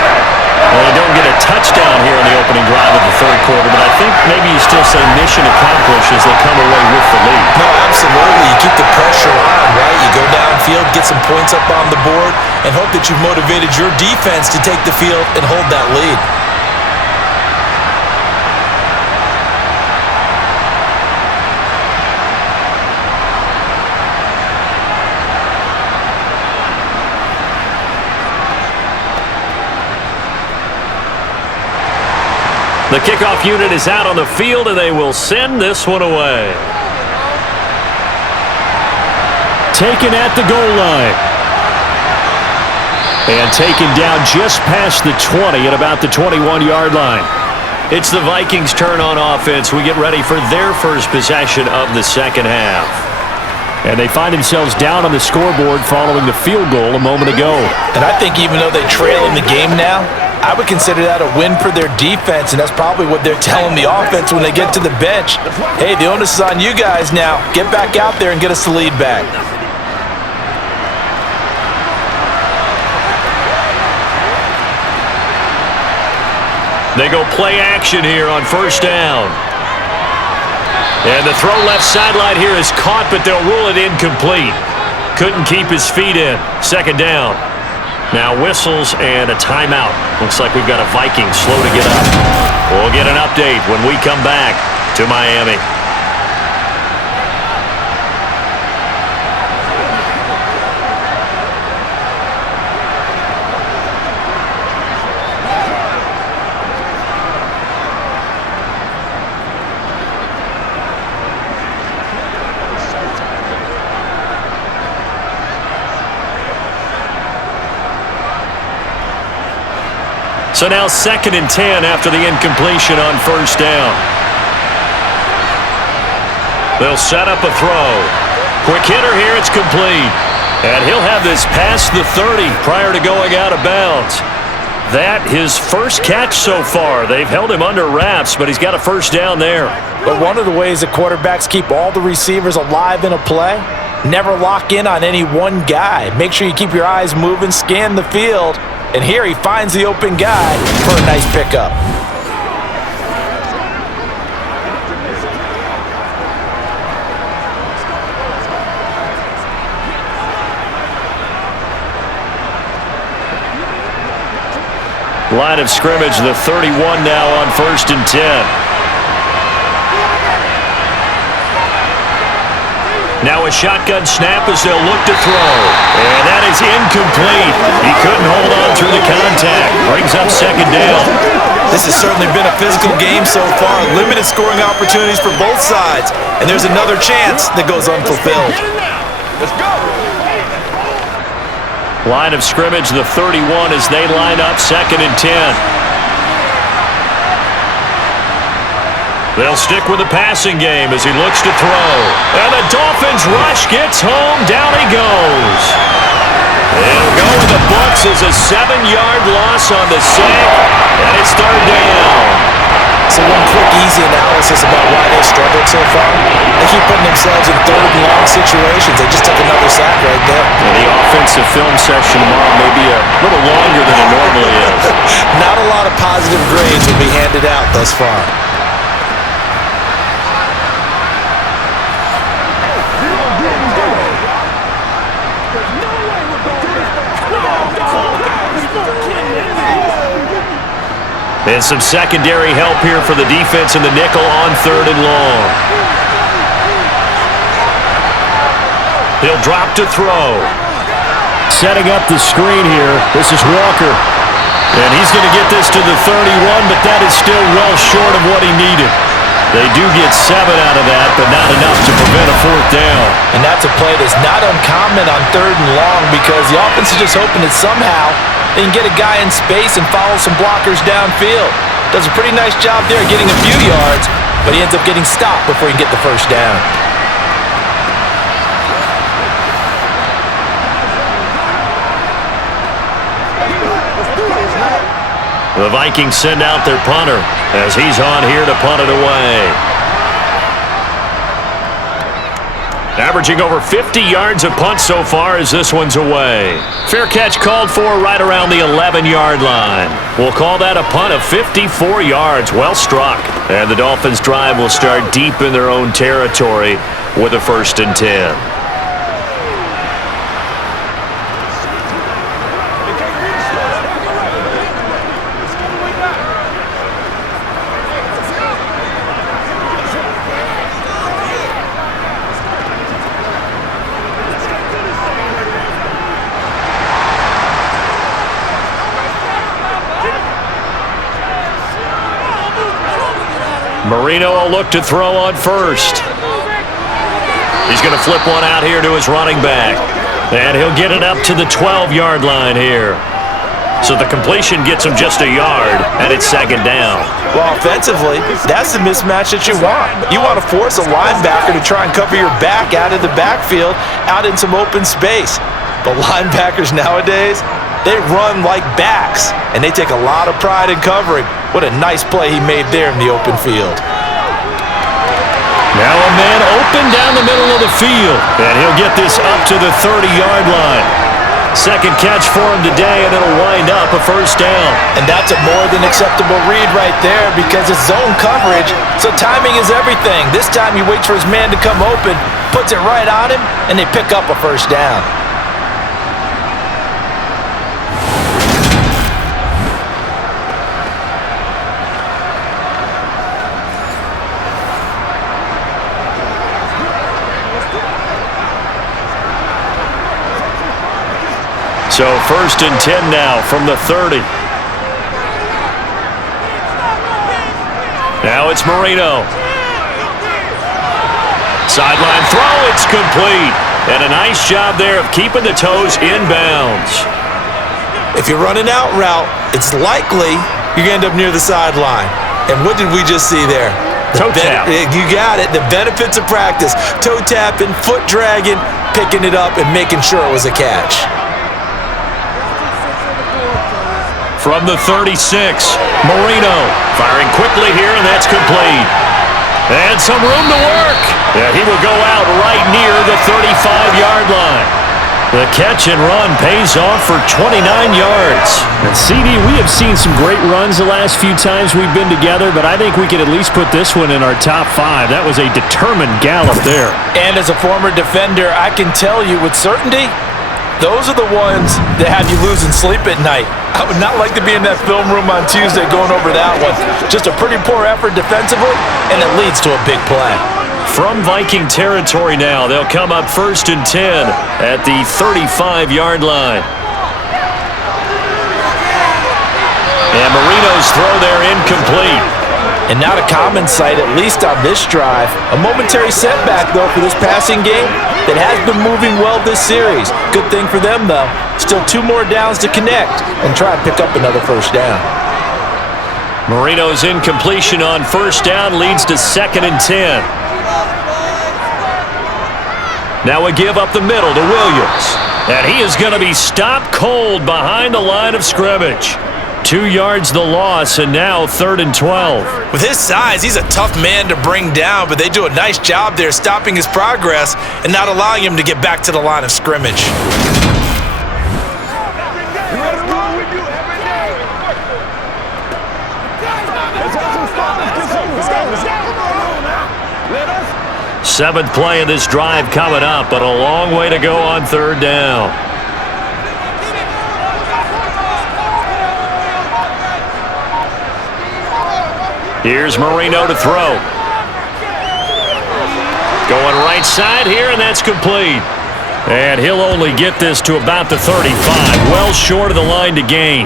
Well, they don't get a touchdown here in the opening drive of the 3rd quarter, but I think maybe you still say mission accomplished as they come away with the lead. No, absolutely. You keep the pressure on, right? You go downfield, get some points up on the board, and hope that you've motivated your defense to take the field and hold that lead. The kickoff unit is out on the field, and they will send this one away. Taken at the goal line. And taken down just past the 20 at about the 21-yard line. It's the Vikings' turn on offense. We get ready for their first possession of the second half. And they find themselves down on the scoreboard following the field goal a moment ago. And I think even though they trail in the game now, I would consider that a win for their defense, and that's probably what they're telling the offense when they get to the bench. Hey, the onus is on you guys now. Get back out there and get us the lead back. They go play action here on first down. And the throw left sideline here is caught, but they'll rule it incomplete. Couldn't keep his feet in. Second down. Now whistles and a timeout. Looks like we've got a Viking slow to get up. We'll get an update when we come back to Miami. So now 2nd and 10 after the incompletion on first down. They'll set up a throw. Quick hitter here, it's complete. And he'll have this past the 30 prior to going out of bounds. That his first catch so far. They've held him under wraps, but he's got a first down there. But one of the ways that quarterbacks keep all the receivers alive in a play, never lock in on any one guy. Make sure you keep your eyes moving, scan the field. And here he finds the open guy for a nice pickup. Line of scrimmage, the 31 now on 1st and 10. Now a shotgun snap as they'll look to throw. And that is incomplete. He couldn't hold on through the contact. Brings up second down. This has certainly been a physical game so far. Limited scoring opportunities for both sides. And there's another chance that goes unfulfilled. Let's go. Line of scrimmage, the 31 as they line up 2nd and 10. They'll stick with the passing game as he looks to throw. And the Dolphins rush gets home. Down he goes. It'll go in the books as a 7-yard loss on the sack. And it's 3rd down. So one quick, easy analysis about why they struggled so far. They keep putting themselves in 3rd and long situations. They just took another sack right there. And the offensive film session tomorrow may be a little longer than it normally is. Not a lot of positive grades will be handed out thus far. And some secondary help here for the defense in the nickel on 3rd and long. He'll drop to throw. Setting up the screen here. This is Walker. And he's going to get this to the 31, but that is still well short of what he needed. They do get 7 out of that, but not enough to prevent a 4th down. And that's a play that's not uncommon on 3rd and long because the offense is just hoping that somehow they can get a guy in space and follow some blockers downfield. Does a pretty nice job there getting a few yards, but he ends up getting stopped before he can get the first down. The Vikings send out their punter as he's on here to punt it away. Averaging over 50 yards a punt so far as this one's away. Fair catch called for right around the 11-yard line. We'll call that a punt of 54 yards. Well struck. And the Dolphins' drive will start deep in their own territory with a 1st and 10. Marino will look to throw on first. He's going to flip one out here to his running back. And he'll get it up to the 12-yard line here. So the completion gets him just a yard, and it's second down. Well, offensively, that's the mismatch that you want. You want to force a linebacker to try and cover your back out of the backfield, out in some open space. But linebackers nowadays, they run like backs, and they take a lot of pride in covering. What a nice play he made there in the open field. Now a man open down the middle of the field, and he'll get this up to the 30-yard line. Second catch for him today, and it'll wind up a first down. And that's a more than acceptable read right there because it's zone coverage, so timing is everything. This time he waits for his man to come open, puts it right on him, and they pick up a first down. So first and 10 now from the 30. Now it's Marino. Sideline throw, it's complete. And a nice job there of keeping the toes inbounds. If you're running out route, it's likely you're going to end up near the sideline. And what did we just see there? Toe tap. You got it. The benefits of practice. Toe tapping, foot dragging, picking it up, and making sure it was a catch. From the 36, Marino firing quickly here, and that's complete. And some room to work. Yeah, he will go out right near the 35-yard line. The catch and run pays off for 29 yards. And CD, we have seen some great runs the last few times we've been together, but I think we could at least put this one in our top 5. That was a determined gallop there. And as a former defender, I can tell you with certainty, those are the ones that have you losing sleep at night. I would not like to be in that film room on Tuesday going over that one. Just a pretty poor effort defensively, and it leads to a big play. From Viking territory now, they'll come up first and 10 at the 35-yard line. And Marino's throw there incomplete. And not a common sight, at least on this drive. A momentary setback, though, for this passing game that has been moving well this series. Good thing for them, though. Still 2 more downs to connect and try and pick up another first down. Marino's incompletion on first down leads to second and 10. Now we give up the middle to Williams. And he is going to be stopped cold behind the line of scrimmage. 2 yards the loss, and now 3rd and 12. With his size, he's a tough man to bring down, but they do a nice job there stopping his progress and not allowing him to get back to the line of scrimmage. Seventh play of this drive coming up, but a long way to go on 3rd down. Here's Marino to throw. Going right side here, and that's complete. And he'll only get this to about the 35, well short of the line to gain.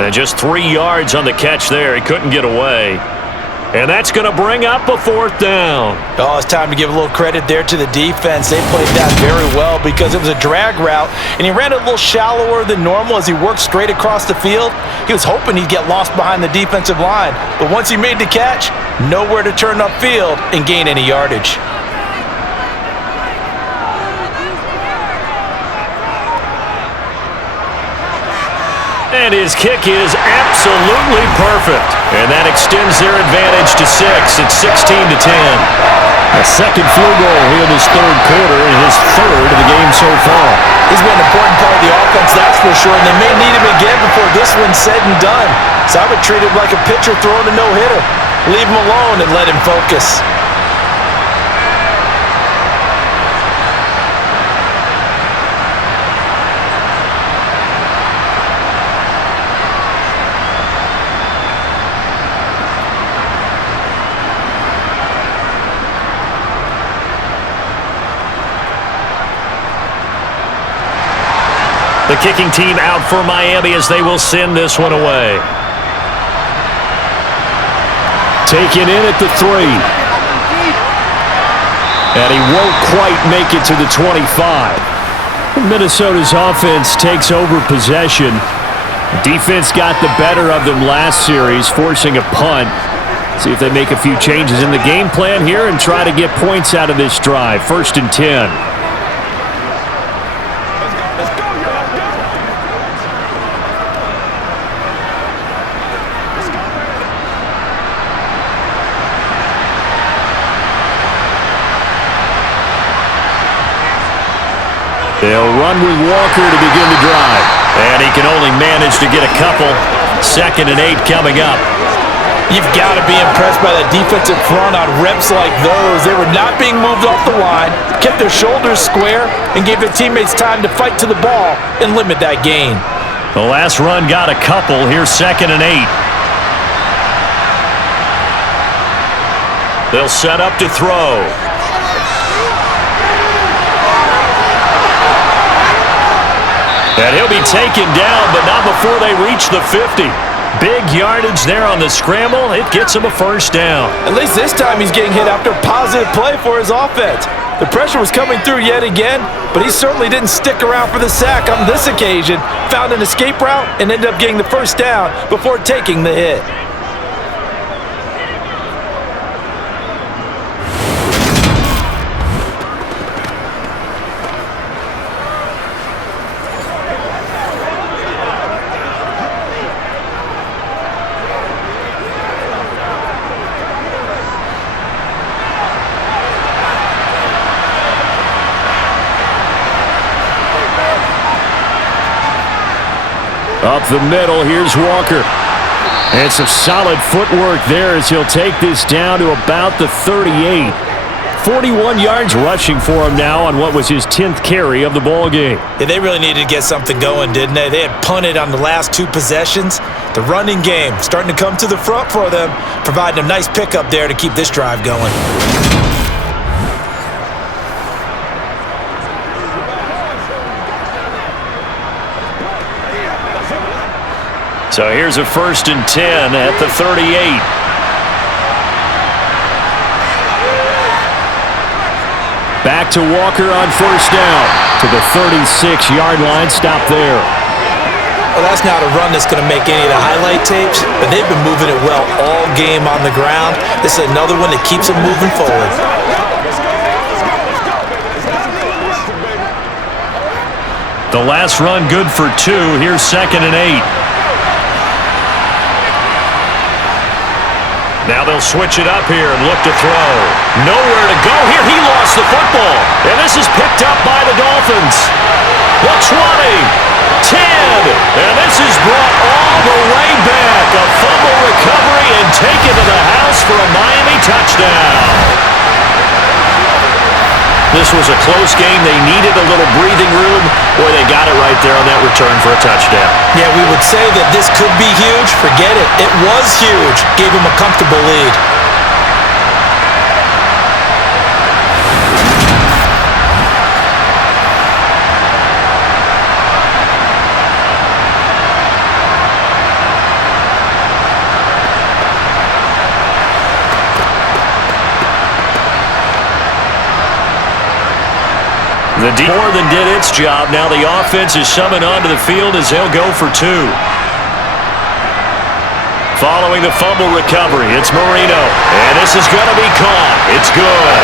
And just 3 yards on the catch there. He couldn't get away. And that's going to bring up a 4th down. Oh, it's time to give a little credit there to the defense. They played that very well because it was a drag route, and he ran it a little shallower than normal as he worked straight across the field. He was hoping he'd get lost behind the defensive line, but once he made the catch, nowhere to turn upfield and gain any yardage. And his kick is absolutely perfect. And that extends their advantage to 6. It's 16-10. A second field goal here in this 3rd quarter and his 3rd of the game so far. He's been an important part of the offense, that's for sure, and they may need him again before this one's said and done. So I would treat him like a pitcher throwing a no-hitter. Leave him alone and let him focus. The kicking team out for Miami as they will send this one away. Taken in at the 3. And he won't quite make it to the 25. Minnesota's offense takes over possession. Defense got the better of them last series, forcing a punt. See if they make a few changes in the game plan here and try to get points out of this drive. 1st and 10. They'll run with Walker to begin the drive. And he can only manage to get a couple. 2nd and 8 coming up. You've got to be impressed by that defensive front on reps like those. They were not being moved off the line, kept their shoulders square, and gave their teammates time to fight to the ball and limit that gain. The last run got a couple. Here's 2nd and 8. They'll set up to throw. And he'll be taken down, but not before they reach the 50. Big yardage there on the scramble. It gets him a 1st down. At least this time he's getting hit after a positive play for his offense. The pressure was coming through yet again, but he certainly didn't stick around for the sack on this occasion. Found an escape route and ended up getting the 1st down before taking the hit. Up the middle, here's Walker. And some solid footwork there as he'll take this down to about the 38. 41 yards rushing for him now on what was his 10th carry of the ball game. Yeah, they really needed to get something going, didn't they? They had punted on the last 2 possessions. The running game starting to come to the front for them, providing a nice pickup there to keep this drive going. So here's a 1st and 10 at the 38. Back to Walker on 1st down to the 36-yard line. Stop there. Well, that's not a run that's going to make any of the highlight tapes, but they've been moving it well all game on the ground. This is another one that keeps them moving forward. The last run good for 2. Here's 2nd and 8. Now they'll switch it up here and look to throw. Nowhere to go here. He lost the football. And this is picked up by the Dolphins. The 20, 10, and this is brought all the way back. A fumble recovery and taken to the house for a Miami touchdown. This was a close game. They needed a little breathing room. Boy, they got it right there on that return for a touchdown. Yeah, we would say that this could be huge. Forget it. It was huge. Gave him a comfortable lead. The D more than did its job. Now the offense is summoned onto the field as they'll go for 2. Following the fumble recovery, it's Marino. And this is going to be caught. It's good.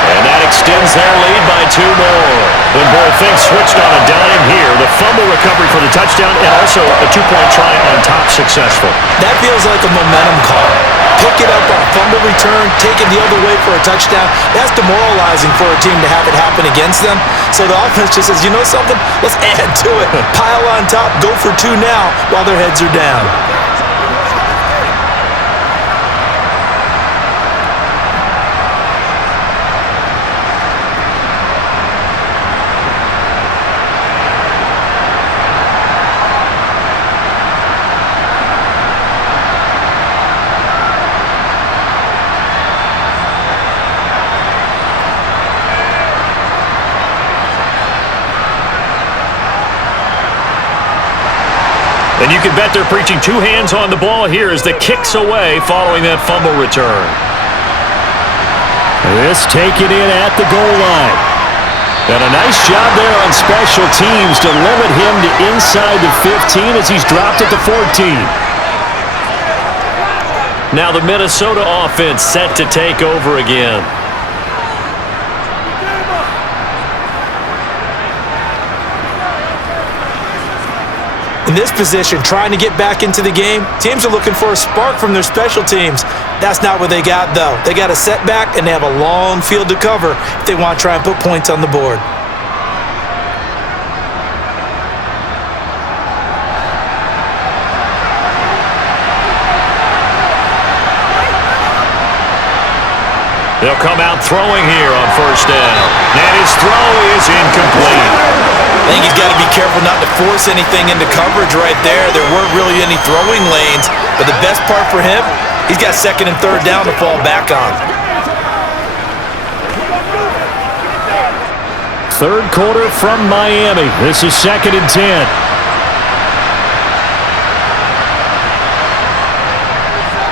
And that extends their lead by 2 more. Then boy, things switched on a dime here. The fumble recovery for the touchdown and also a 2-point try on top successful. That feels like a momentum call. Pick it up on a fumble return, take it the other way for a touchdown. That's demoralizing for a team to have it happen against them. So the offense just says, you know something? Let's add to it. Pile on top, go for 2 now while their heads are down. And you can bet they're preaching two hands on the ball here as the kick's away following that fumble return. This taken in at the goal line. And a nice job there on special teams to limit him to inside the 15 as he's dropped at the 14. Now the Minnesota offense set to take over again. In this position, trying to get back into the game, teams are looking for a spark from their special teams. That's not what they got, though. They got a setback, and they have a long field to cover if they want to try and put points on the board. They'll come out throwing here on first down. And his throw is incomplete. I think he's got to be careful not to force anything into coverage right there. There weren't really any throwing lanes, but the best part for him, he's got second and third down to fall back on. Third quarter from Miami. This is 2nd and 10.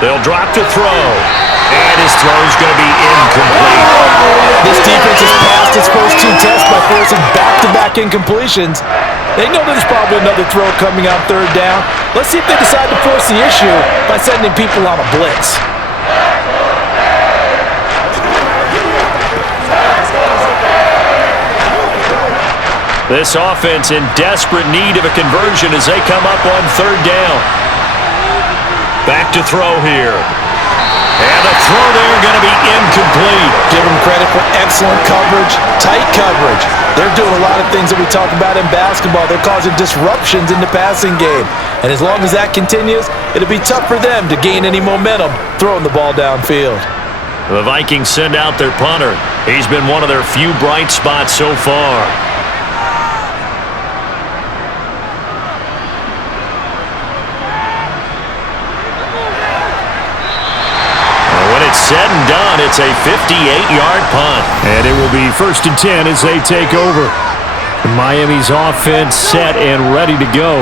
They'll drop to throw. And his throw's going to be incomplete. This defense has passed its first two tests by forcing back-to-back incompletions. They know there's probably another throw coming on third down. Let's see if they decide to force the issue by sending people on a blitz. This offense in desperate need of a conversion as they come up on third down. Back to throw here. And the throw there going to be incomplete. Give them credit for excellent coverage, tight coverage. They're doing a lot of things that we talk about in basketball. They're causing disruptions in the passing game. And as long as that continues, it'll be tough for them to gain any momentum throwing the ball downfield. The Vikings send out their punter. He's been one of their few bright spots so far. Said and done, it's a 58-yard punt. And it will be 1st and 10 as they take over. Miami's offense set and ready to go.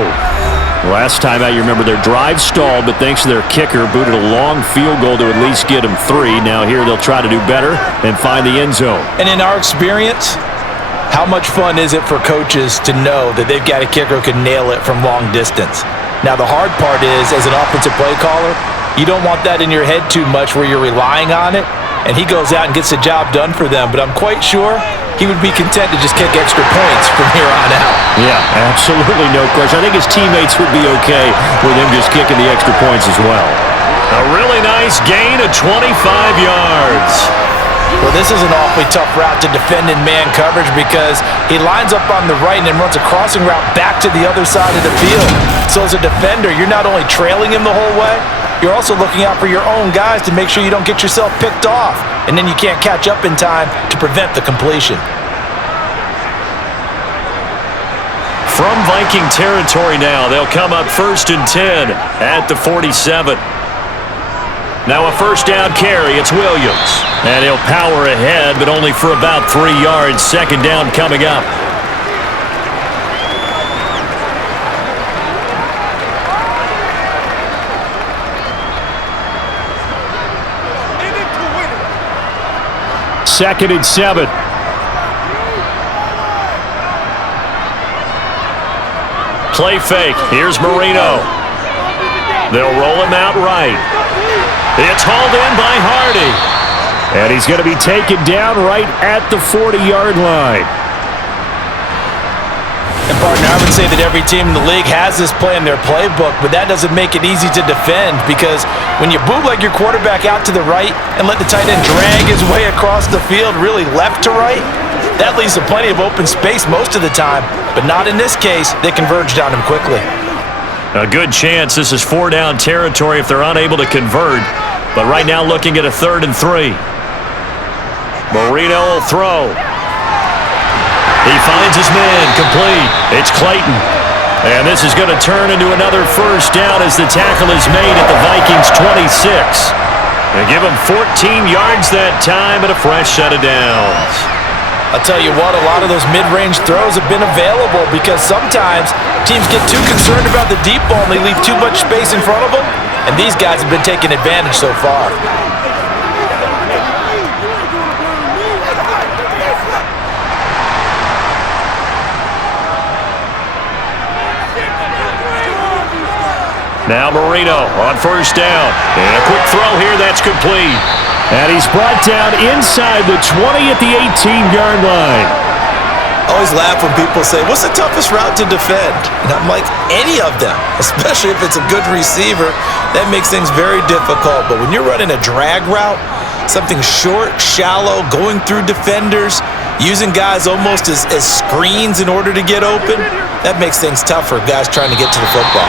Last time out, you remember their drive stalled, but thanks to their kicker, booted a long field goal to at least get them 3. Now here they'll try to do better and find the end zone. And in our experience, how much fun is it for coaches to know that they've got a kicker who can nail it from long distance? Now the hard part is, as an offensive play caller, you don't want that in your head too much where you're relying on it, and he goes out and gets the job done for them. But I'm quite sure he would be content to just kick extra points from here on out. Yeah, absolutely no question. I think his teammates would be okay with him just kicking the extra points as well. A really nice gain of 25 yards. Well, this is an awfully tough route to defend in man coverage because he lines up on the right and then runs a crossing route back to the other side of the field. So as a defender, you're not only trailing him the whole way, you're also looking out for your own guys to make sure you don't get yourself picked off, and then you can't catch up in time to prevent the completion. From Viking territory now, they'll come up 1st and 10 at the 47. Now a first down carry, it's Williams. And he'll power ahead, but only for about 3 yards. 2nd down coming up. Second and 7. Play fake. Here's Marino. They'll roll him out right. It's hauled in by Hardy. And he's going to be taken down right at the 40-yard line. And partner, I would say that every team in the league has this play in their playbook, but that doesn't make it easy to defend because when you bootleg your quarterback out to the right and let the tight end drag his way across the field really left to right, that leaves plenty of open space most of the time, but not in this case. They converged on him quickly. A good chance this is 4-down territory if they're unable to convert, but right now looking at a 3rd and 3. Marino will throw. He finds his man, complete. It's Clayton. And this is going to turn into another first down as the tackle is made at the Vikings' 26. They give him 14 yards that time and a fresh set of downs. I'll tell you what, a lot of those mid-range throws have been available because sometimes teams get too concerned about the deep ball and they leave too much space in front of them, and these guys have been taking advantage so far. Now Marino on first down. And a quick throw here, that's complete. And he's brought down inside the 20 at the 18-yard line. I always laugh when people say, what's the toughest route to defend? And I'm like, any of them, especially if it's a good receiver. That makes things very difficult. But when you're running a drag route, something short, shallow, going through defenders, using guys almost as screens in order to get open, that makes things tough for guys trying to get to the football.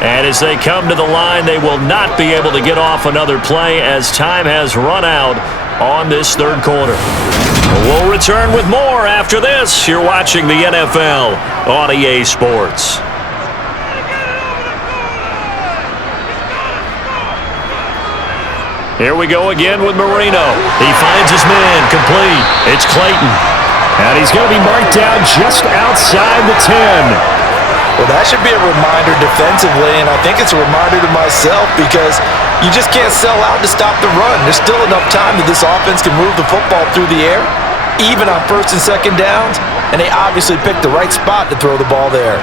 And as they come to the line, they will not be able to get off another play as time has run out on this third quarter. We'll return with more after this. You're watching the NFL on EA Sports. Here we go again with Marino. He finds his man, complete. It's Clayton. And he's going to be marked down just outside the 10. Well, that should be a reminder defensively, and I think it's a reminder to myself because you just can't sell out to stop the run. There's still enough time that this offense can move the football through the air, even on first and second downs, and they obviously picked the right spot to throw the ball there.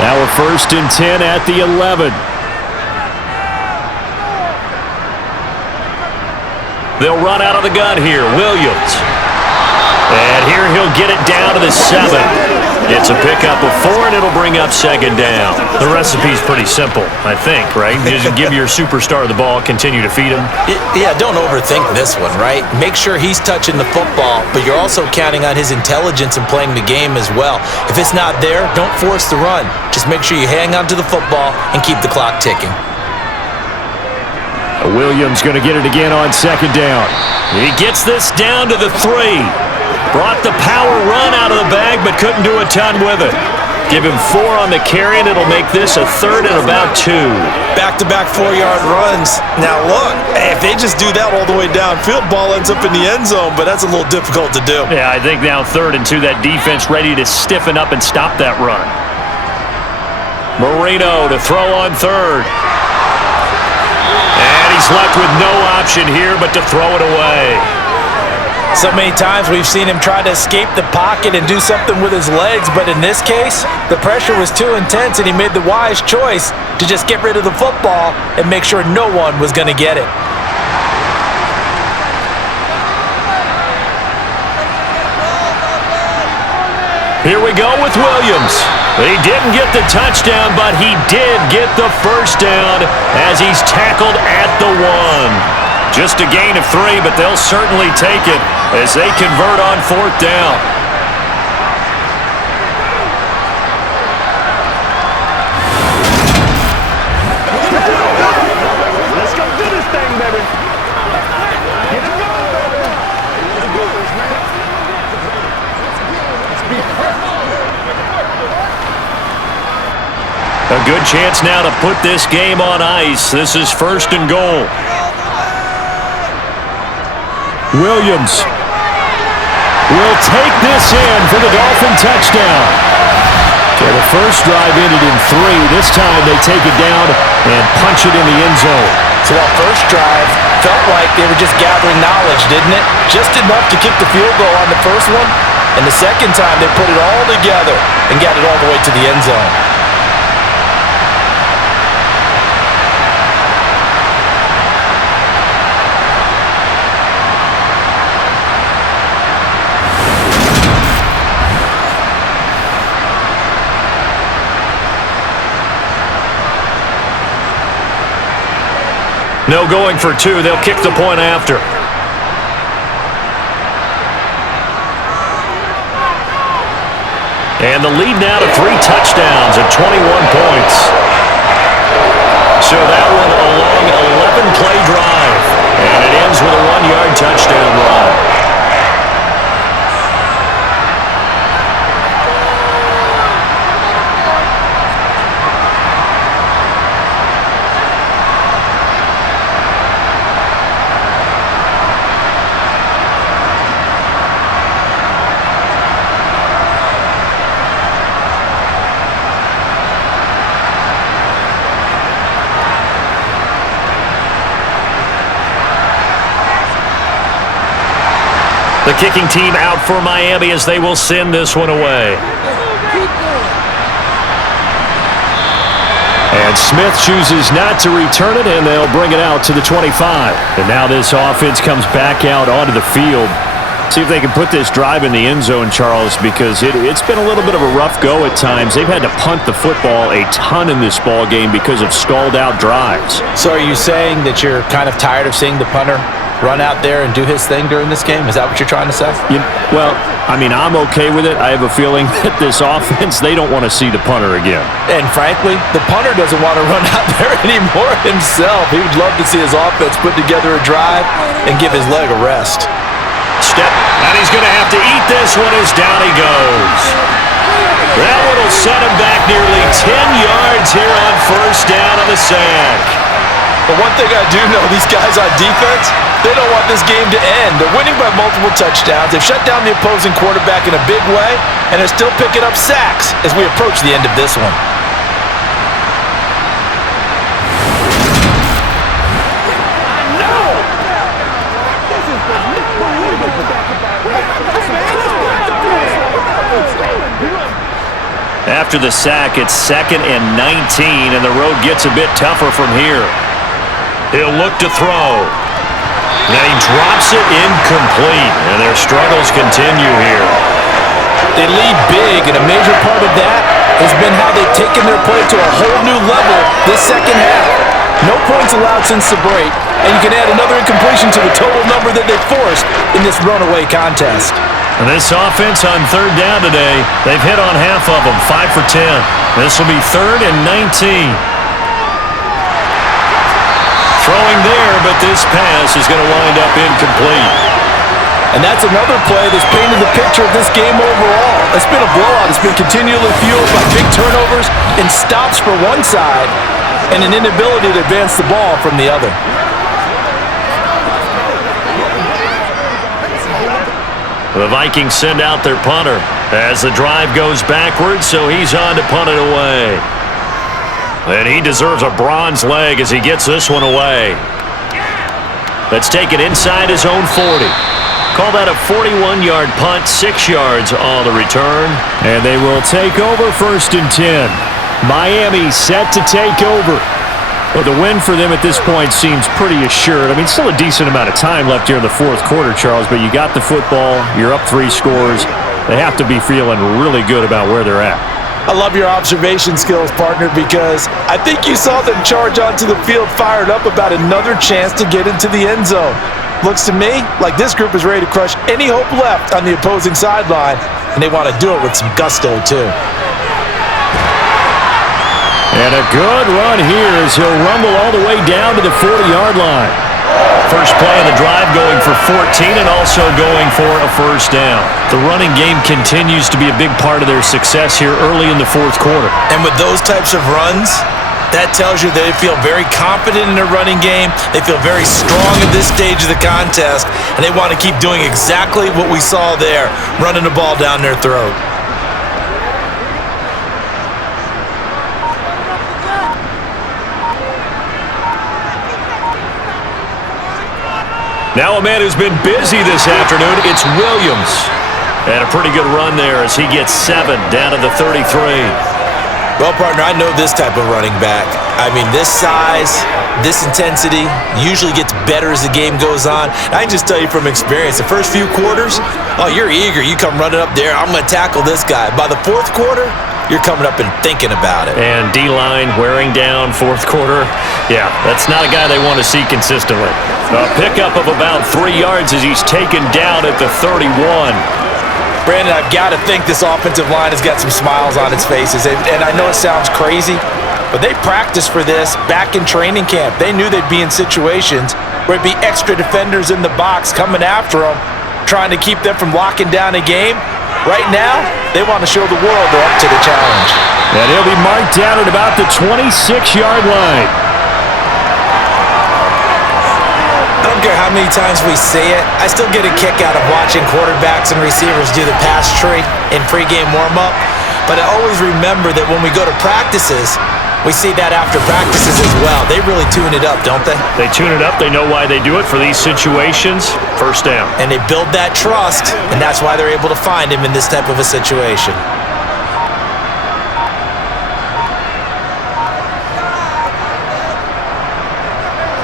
Now we're first and 10 at the 11. They'll run out of the gun here. Williams. And here he'll get it down to the 7. It's a pickup of 4, and it'll bring up second down. The recipe's pretty simple, I think, right? Just give your superstar the ball, continue to feed him. Yeah, don't overthink this one, right? Make sure he's touching the football, but you're also counting on his intelligence in playing the game as well. If it's not there, don't force the run. Just make sure you hang on to the football and keep the clock ticking. Williams going to get it again on second down. He gets this down to the 3. Brought the power run out of the bag, but couldn't do a ton with it. Give him 4 on the carry, and it'll make this a 3rd and about 2. Back-to-back 4-yard runs. Now, look, if they just do that all the way downfield, ball ends up in the end zone, but that's a little difficult to do. Yeah, I think now 3rd and 2, that defense ready to stiffen up and stop that run. Marino to throw on 3rd. And he's left with no option here but to throw it away. So many times we've seen him try to escape the pocket and do something with his legs, but in this case, the pressure was too intense and he made the wise choice to just get rid of the football and make sure no one was going to get it. Here we go with Williams. He didn't get the touchdown, but he did get the first down as he's tackled at the 1. Just a gain of 3, but they'll certainly take it as they convert on 4th down. Let's go do this thing, baby. Get it going, baby. A good chance now to put this game on ice. This is 1st and goal. Williams will take this in for the Dolphin touchdown. Okay, the first drive ended in 3. This time they take it down and punch it in the end zone. So that first drive felt like they were just gathering knowledge, didn't it? Just enough to kick the field goal on the first one. And the second time they put it all together and got it all the way to the end zone. No going for 2. They'll kick the point after. And the lead now to 3 touchdowns at 21 points. So that one a long 11-play drive. And it ends with a 1-yard touchdown run. The kicking team out for Miami as they will send this one away. And Smith chooses not to return it, and they'll bring it out to the 25. And now this offense comes back out onto the field. See if they can put this drive in the end zone, Charles, because it's been a little bit of a rough go at times. They've had to punt the football a ton in this ball game because of stalled-out drives. So are you saying that you're kind of tired of seeing the punter run out there and do his thing during this game? Is that what you're trying to say? Well, I mean, I'm okay with it. I have a feeling that this offense, they don't want to see the punter again. And frankly, the punter doesn't want to run out there anymore himself. He would love to see his offense put together a drive and give his leg a rest. Step, and he's going to have to eat this one as down he goes. That one will set him back nearly 10 yards here on first down on the sack. But one thing I do know, these guys on defense, they don't want this game to end. They're winning by multiple touchdowns. They've shut down the opposing quarterback in a big way, and they're still picking up sacks as we approach the end of this one. After the sack, it's 2nd and 19, and the road gets a bit tougher from here. He'll look to throw. And he drops it incomplete, and their struggles continue here. They lead big, and a major part of that has been how they've taken their play to a whole new level this second half. No points allowed since the break, and you can add another incompletion to the total number that they forced in this runaway contest. And this offense on 3rd down today, they've hit on half of them, 5 for 10. This will be 3rd and 19. Throwing there, but this pass is going to wind up incomplete. And that's another play that's painted the picture of this game overall. It's been a blowout. It's been continually fueled by big turnovers and stops for one side and an inability to advance the ball from the other. The Vikings send out their punter as the drive goes backwards, so he's on to punt it away. And he deserves a bronze leg as he gets this one away. Let's take it inside his own 40. Call that a 41-yard punt, 6 yards on the return. And they will take over 1st and 10. Miami set to take over. Well, the win for them at this point seems pretty assured. I mean, still a decent amount of time left here in the 4th quarter, Charles, but you got the football, you're up 3 scores. They have to be feeling really good about where they're at. I love your observation skills, partner, because I think you saw them charge onto the field fired up about another chance to get into the end zone. Looks to me like this group is ready to crush any hope left on the opposing sideline, and they want to do it with some gusto, too. And a good run here as he'll rumble all the way down to the 40-yard line. First play of the drive going for 14 and also going for a first down. The running game continues to be a big part of their success here early in the 4th quarter. And with those types of runs, that tells you they feel very confident in their running game. They feel very strong at this stage of the contest, and they want to keep doing exactly what we saw there, running the ball down their throat. Now a man who's been busy this afternoon, it's Williams. And a pretty good run there as he gets 7 down to the 33. Well, partner, I know this type of running back. I mean, this size, this intensity usually gets better as the game goes on. I can just tell you from experience, the first few quarters, oh, you're eager. You come running up there, I'm going to tackle this guy. By the 4th quarter, you're coming up and thinking about it. And D-line wearing down 4th quarter. Yeah, that's not a guy they want to see consistently. A pickup of about 3 yards as he's taken down at the 31. Brandon, I've got to think this offensive line has got some smiles on its faces. And I know it sounds crazy, but they practiced for this back in training camp. They knew they'd be in situations where it'd be extra defenders in the box coming after them, trying to keep them from locking down a game. Right now, they want to show the world they're up to the challenge. And he'll be marked down at about the 26-yard line. I don't care how many times we say it, I still get a kick out of watching quarterbacks and receivers do the pass tree in pregame warm-up. But I always remember that when we go to practices, We see that after practices as well. They really tune it up, don't they? They tune it up. They know why they do it for these situations. First down. And they build that trust, and that's why they're able to find him in this type of a situation.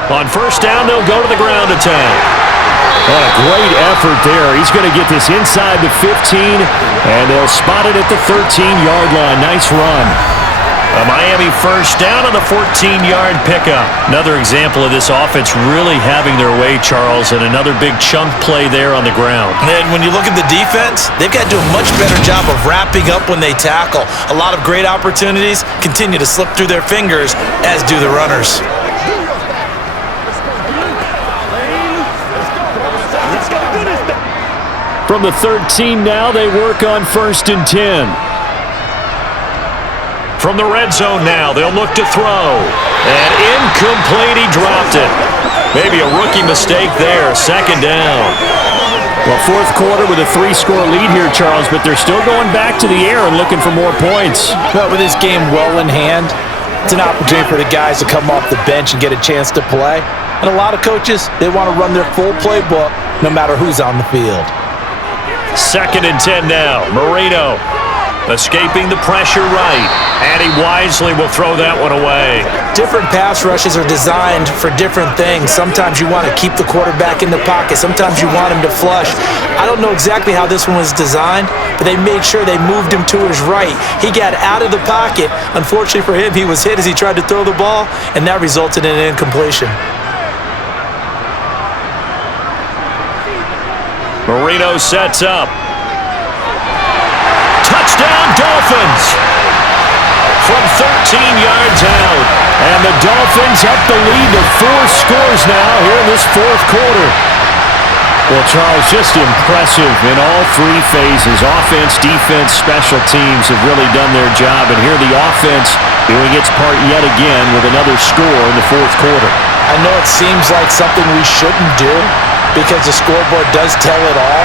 On first down, they'll go to the ground attack. What a great effort there. He's going to get this inside the 15, and they'll spot it at the 13-yard line. Nice run. A Miami first down on the 14-yard pickup. Another example of this offense really having their way, Charles, and another big chunk play there on the ground. And when you look at the defense, they've got to do a much better job of wrapping up when they tackle. A lot of great opportunities continue to slip through their fingers, as do the runners. From the 13 now, they work on first and 10. From the red zone now, they'll look to throw. And incomplete, he dropped it. Maybe a rookie mistake there, second down. Well, fourth quarter with a 3-score lead here, Charles, but they're still going back to the air and looking for more points. But with this game well in hand, it's an opportunity for the guys to come off the bench and get a chance to play. And a lot of coaches, they want to run their full playbook no matter who's on the field. Second and 10 now. Marino escaping the pressure right. And he wisely will throw that one away. Different pass rushes are designed for different things. Sometimes you want to keep the quarterback in the pocket. Sometimes you want him to flush. I don't know exactly how this one was designed, but they made sure they moved him to his right. He got out of the pocket. Unfortunately for him, he was hit as he tried to throw the ball, and that resulted in an incompletion. Marino sets up. Touchdown, Dolphins! From 13 yards out. And the Dolphins up the lead to 4 scores now here in this fourth quarter. Well, Charles, just impressive in all 3 phases. Offense, defense, special teams have really done their job. And here the offense doing its part yet again with another score in the fourth quarter. I know it seems like something we shouldn't do because the scoreboard does tell it all.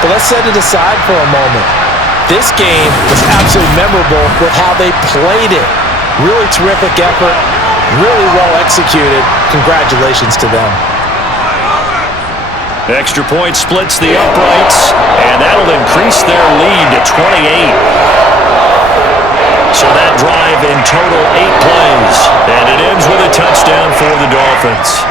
But let's set it aside for a moment. This game was absolutely memorable with how they played it. Really terrific effort, really well executed. Congratulations to them. Extra point splits the uprights, and that'll increase their lead to 28. So that drive in total 8 plays, and it ends with a touchdown for the Dolphins.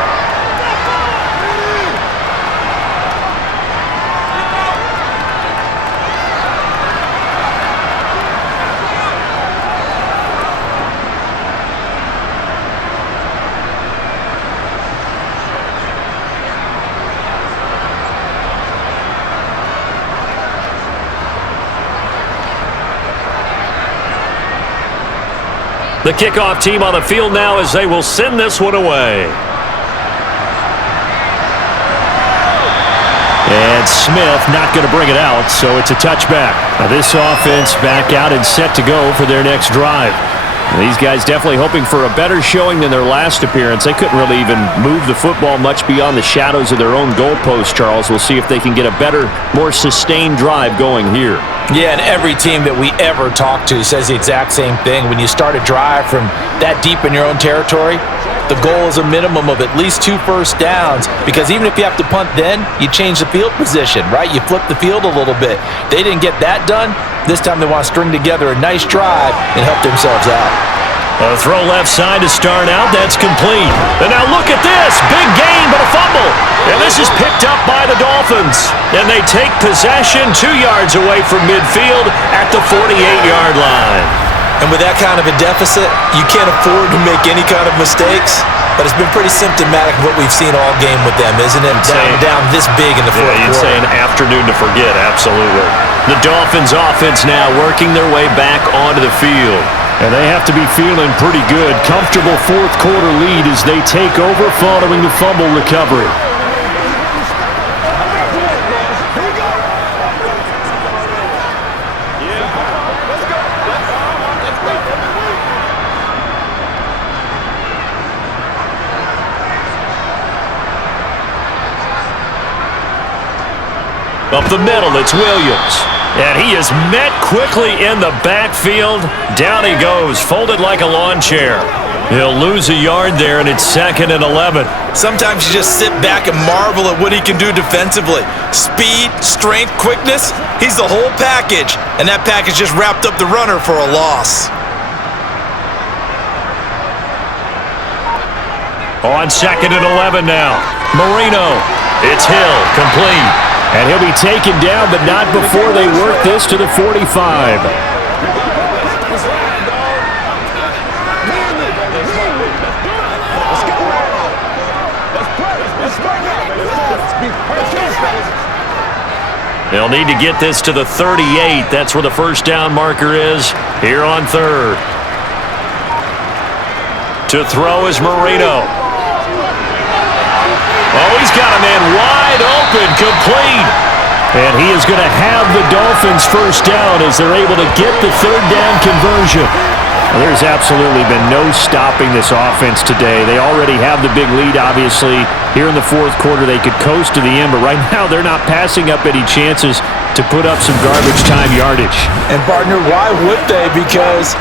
The kickoff team on the field now as they will send this one away. And Smith not going to bring it out, so it's a touchback. Now this offense back out and set to go for their next drive. These guys definitely hoping for a better showing than their last appearance. They couldn't really even move the football much beyond the shadows of their own goalpost, Charles. We'll see if they can get a better, more sustained drive going here. Yeah, and every team that we ever talk to says the exact same thing. When you start a drive from that deep in your own territory, the goal is a minimum of at least 2 first downs, because even if you have to punt then, you change the field position, right? You flip the field a little bit. They didn't get that done. This time they want to string together a nice drive and help themselves out. A throw left side to start out. That's complete. And now look at this. Big gain, but a fumble. And this is picked up by the Dolphins. And they take possession 2 yards away from midfield at the 48-yard line. And with that kind of a deficit, you can't afford to make any kind of mistakes. But it's been pretty symptomatic of what we've seen all game with them, isn't it? Down this big in the fourth quarter. You'd say an afternoon to forget, absolutely. The Dolphins offense now working their way back onto the field. And they have to be feeling pretty good. Comfortable fourth quarter lead as they take over following the fumble recovery. Up the middle, it's Williams. And he is met quickly in the backfield. Down he goes, folded like a lawn chair. He'll lose a yard there, and it's 2nd and 11. Sometimes you just sit back and marvel at what he can do defensively. Speed, strength, quickness, he's the whole package. And that package just wrapped up the runner for a loss. On 2nd and 11 now. Marino. It's Hill, complete. And he'll be taken down, but not before they work this to the 45. They'll need to get this to the 38. That's where the first down marker is here on 3rd. To throw is Marino. Oh, he's got a man wide open, complete. And he is going to have the Dolphins first down as they're able to get the 3rd down conversion. Well, there's absolutely been no stopping this offense today. They already have the big lead, obviously. Here in the 4th quarter, they could coast to the end, but right now they're not passing up any chances to put up some garbage time yardage. And, partner, why would they? Because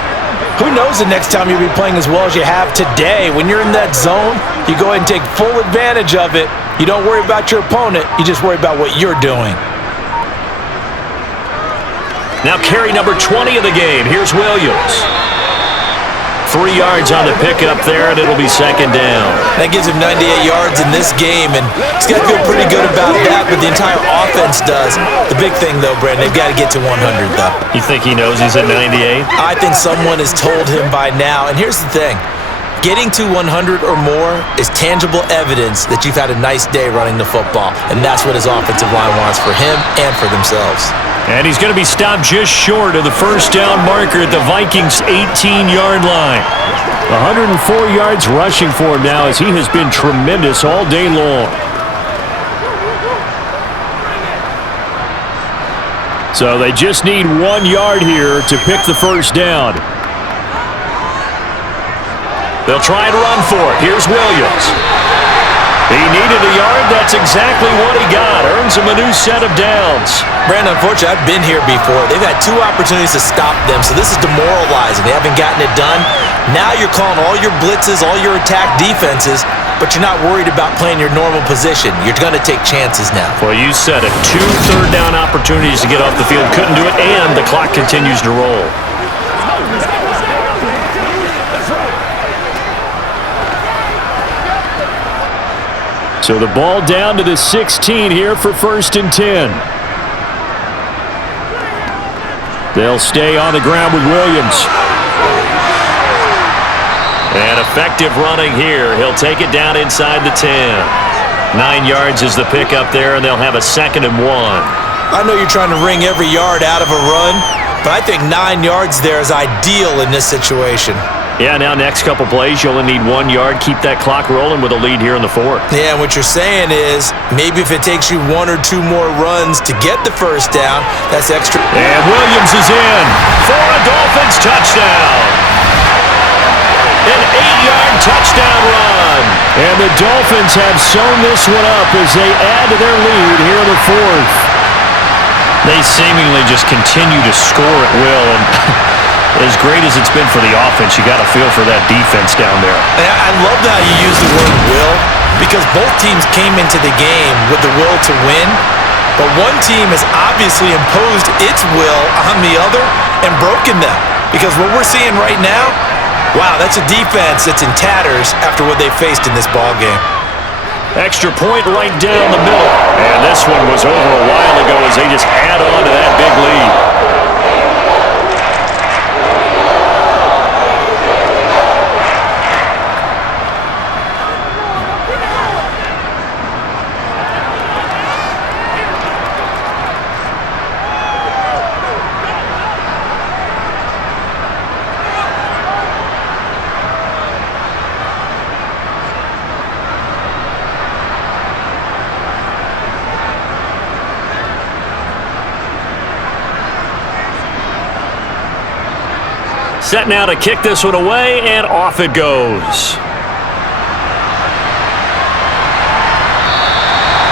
who knows the next time you'll be playing as well as you have today. When you're in that zone, you go ahead and take full advantage of it. You don't worry about your opponent. You just worry about what you're doing. Now carry number 20 of the game. Here's Williams. 3 yards on the pickup there, and it'll be 2nd down. That gives him 98 yards in this game, and he's got to feel pretty good about that, but the entire offense does. The big thing, though, Brandon, they've got to get to 100, though. You think he knows he's at 98? I think someone has told him by now, and here's the thing. Getting to 100 or more is tangible evidence that you've had a nice day running the football, and that's what his offensive line wants for him and for themselves. And he's going to be stopped just short of the first down marker at the Vikings' 18-yard line. 104 yards rushing for him now as he has been tremendous all day long. So they just need 1 yard here to pick the first down. They'll try and run for it. Here's Williams. He needed a yard. That's exactly what he got. Earns him a new set of downs. Brandon, unfortunately, I've been here before. They've had 2 opportunities to stop them, so this is demoralizing. They haven't gotten it done. Now you're calling all your blitzes, all your attack defenses, but you're not worried about playing your normal position. You're going to take chances now. Well, you said it. 2 third-down opportunities to get off the field. Couldn't do it, and the clock continues to roll. So the ball down to the 16 here for 1st and 10. They'll stay on the ground with Williams. And effective running here. He'll take it down inside the 10. 9 yards is the pickup there, and they'll have a 2nd and 1. I know you're trying to wring every yard out of a run, but I think 9 yards there is ideal in this situation. Yeah, now next couple plays, you only need 1 yard. Keep that clock rolling with a lead here in the 4th. Yeah, what you're saying is maybe if it takes you 1 or 2 more runs to get the first down, that's extra. And Williams is in for a Dolphins touchdown. An 8-yard touchdown run. And the Dolphins have sewn this one up as they add to their lead here in the 4th. They seemingly just continue to score at will, and as great as it's been for the offense, you got to feel for that defense down there. I love how you use the word will, because both teams came into the game with the will to win, but one team has obviously imposed its will on the other and broken them. Because what we're seeing right now, wow, that's a defense that's in tatters after what they faced in this ballgame. Extra point right down the middle. And this one was over a while ago as they just add on to that big lead. Set now to kick this one away, and off it goes.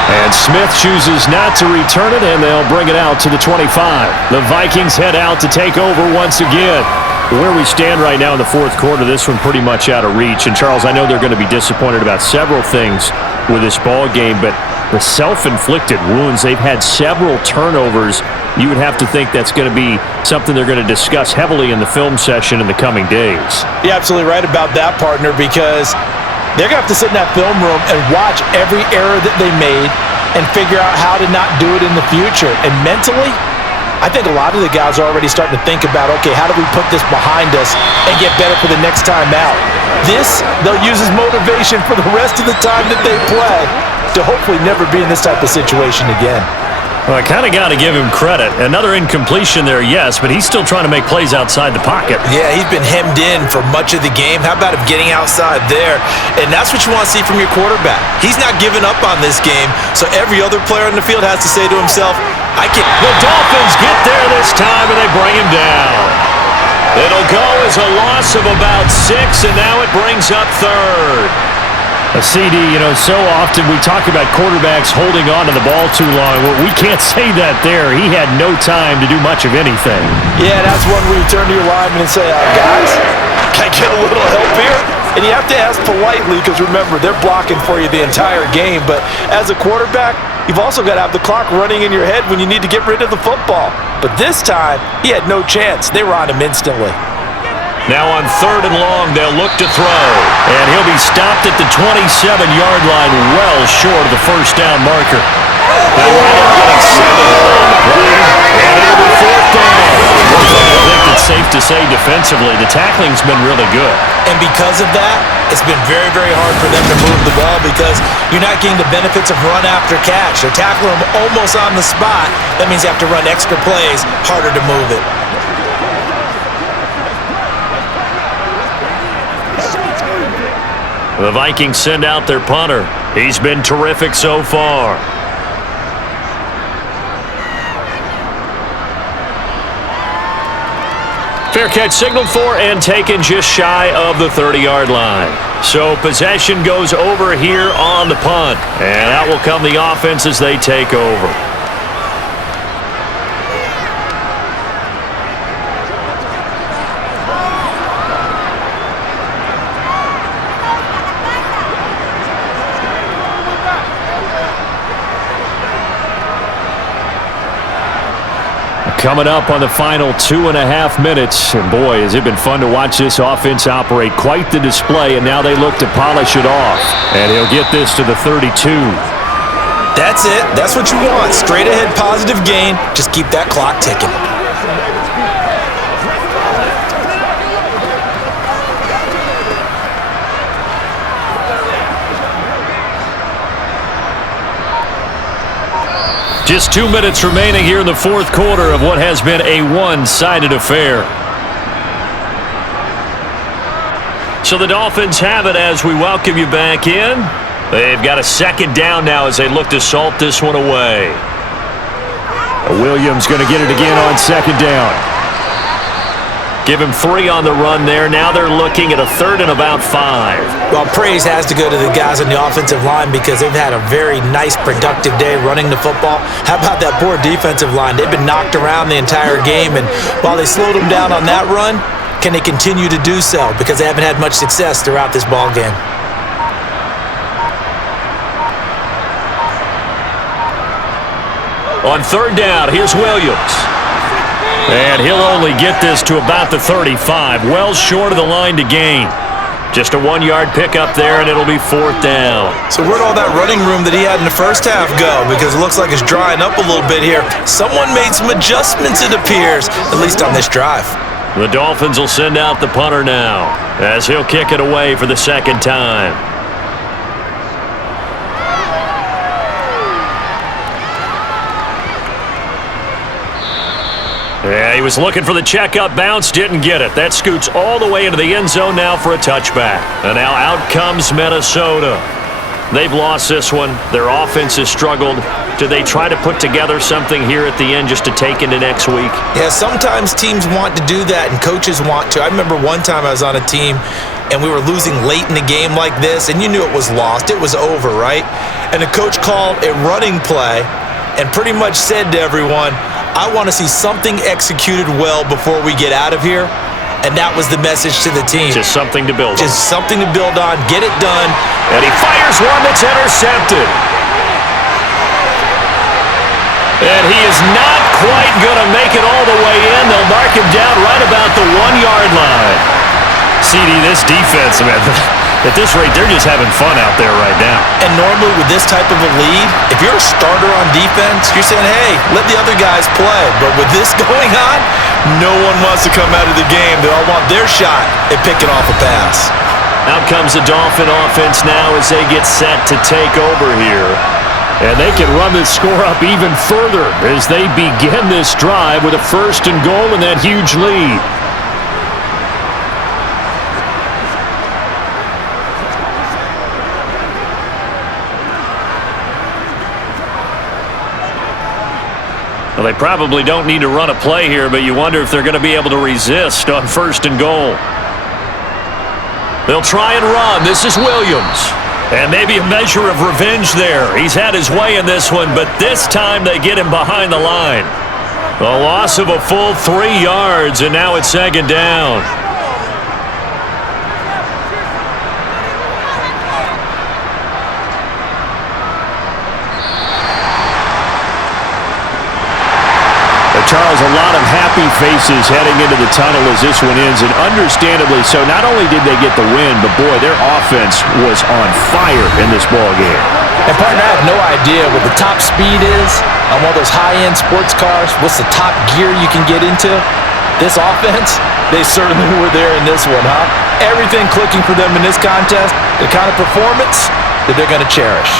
And And Smith chooses not to return it, and they'll bring it out to the 25. The Vikings head out to take over once again. Where we stand right now in the fourth quarter, this one pretty much out of reach. And, Charles, I know they're going to be disappointed about several things with this ball game, but the self-inflicted wounds, they've had several turnovers. You would have to think that's going to be something they're going to discuss heavily in the film session in the coming days. You're absolutely right about that, partner, because they're going to have to sit in that film room and watch every error that they made and figure out how to not do it in the future. And mentally, I think a lot of the guys are already starting to think about, okay, how do we put this behind us and get better for the next time out? This, they'll use as motivation for the rest of the time that they play to hopefully never be in this type of situation again. Well, I kind of got to give him credit. Another incompletion there, yes, but he's still trying to make plays outside the pocket. Yeah, he's been hemmed in for much of the game. How about him getting outside there? And that's what you want to see from your quarterback. He's not giving up on this game, so every other player on the field has to say to himself, I can. The Dolphins get there this time, and they bring him down. It'll go as a loss of about 6, and now it brings up third. A CD, so often we talk about quarterbacks holding on to the ball too long. Well, we can't say that there. He had no time to do much of anything. Yeah, that's one where you turn to your lineman and say, guys, can I get a little help here? And you have to ask politely because, remember, they're blocking for you the entire game. But as a quarterback, you've also got to have the clock running in your head when you need to get rid of the football. But this time, he had no chance. They were on him instantly. Now on 3rd and long, they'll look to throw. And he'll be stopped at the 27-yard line, well short of the first down marker. Now getting 7 on the play, and it'll be 4th down. I think it's safe to say defensively, the tackling's been really good. And because of that, it's been very, very hard for them to move the ball because you're not getting the benefits of run after catch. They're tackling them almost on the spot. That means you have to run extra plays, harder to move it. The Vikings send out their punter. He's been terrific so far. Fair catch signaled for and taken just shy of the 30-yard line. So possession goes over here on the punt. And out will come the offense as they take over. Coming up on the final 2.5 minutes. And boy, has it been fun to watch this offense operate. Quite the display, and now they look to polish it off. And he'll get this to the 32. That's it. That's what you want. Straight ahead positive gain. Just keep that clock ticking. Just 2 minutes remaining here in the fourth quarter of what has been a one-sided affair. So the Dolphins have it as we welcome you back in. They've got a 2nd down now as they look to salt this one away. Williams going to get it again on 2nd down. Give him 3 on the run there. Now they're looking at a 3rd and about 5. Well, praise has to go to the guys on the offensive line because they've had a very nice, productive day running the football. How about that poor defensive line? They've been knocked around the entire game, and while they slowed them down on that run, can they continue to do so? Because they haven't had much success throughout this ball game. On 3rd down, here's Williams. And he'll only get this to about the 35, well short of the line to gain. Just a 1-yard pickup there, and it'll be 4th down. So where'd all that running room that he had in the first half go? Because it looks like it's drying up a little bit here. Someone made some adjustments, it appears, at least on this drive. The Dolphins will send out the punter now, as he'll kick it away for the 2nd time. Yeah, he was looking for the checkup bounce, didn't get it. That scoots all the way into the end zone now for a touchback. And now out comes Minnesota. They've lost this one. Their offense has struggled. Do they try to put together something here at the end just to take into next week? Yeah, sometimes teams want to do that and coaches want to. I remember one time I was on a team and we were losing late in the game like this, and you knew it was lost. It was over, right? And the coach called a running play and pretty much said to everyone, I want to see something executed well before we get out of here. And that was the message to the team. Just something to build on. Just something to build on. Get it done. And he fires one that's intercepted. And he is not quite going to make it all the way in. They'll mark him down right about the 1-yard line. CD, this defense, man, at this rate, they're just having fun out there right now. And normally with this type of a lead, if you're a starter on defense, you're saying, hey, let the other guys play. But with this going on, no one wants to come out of the game. They all want their shot at picking off a pass. Out comes the Dolphin offense now as they get set to take over here. And they can run this score up even further as they begin this drive with a 1st and goal and that huge lead. Well, they probably don't need to run a play here, but you wonder if they're going to be able to resist on 1st and goal. They'll try and run. This is Williams. And maybe a measure of revenge there. He's had his way in this one, but this time they get him behind the line. A loss of a full 3 yards, and now it's 2nd down. Charles, a lot of happy faces heading into the tunnel as this one ends, and understandably so. Not only did they get the win, but boy, their offense was on fire in this ball game. And partner, I have no idea what the top speed is on one of those high-end sports cars. What's the top gear you can get into? This offense, they certainly were there in this one, huh? Everything clicking for them in this contest, the kind of performance that they're going to cherish.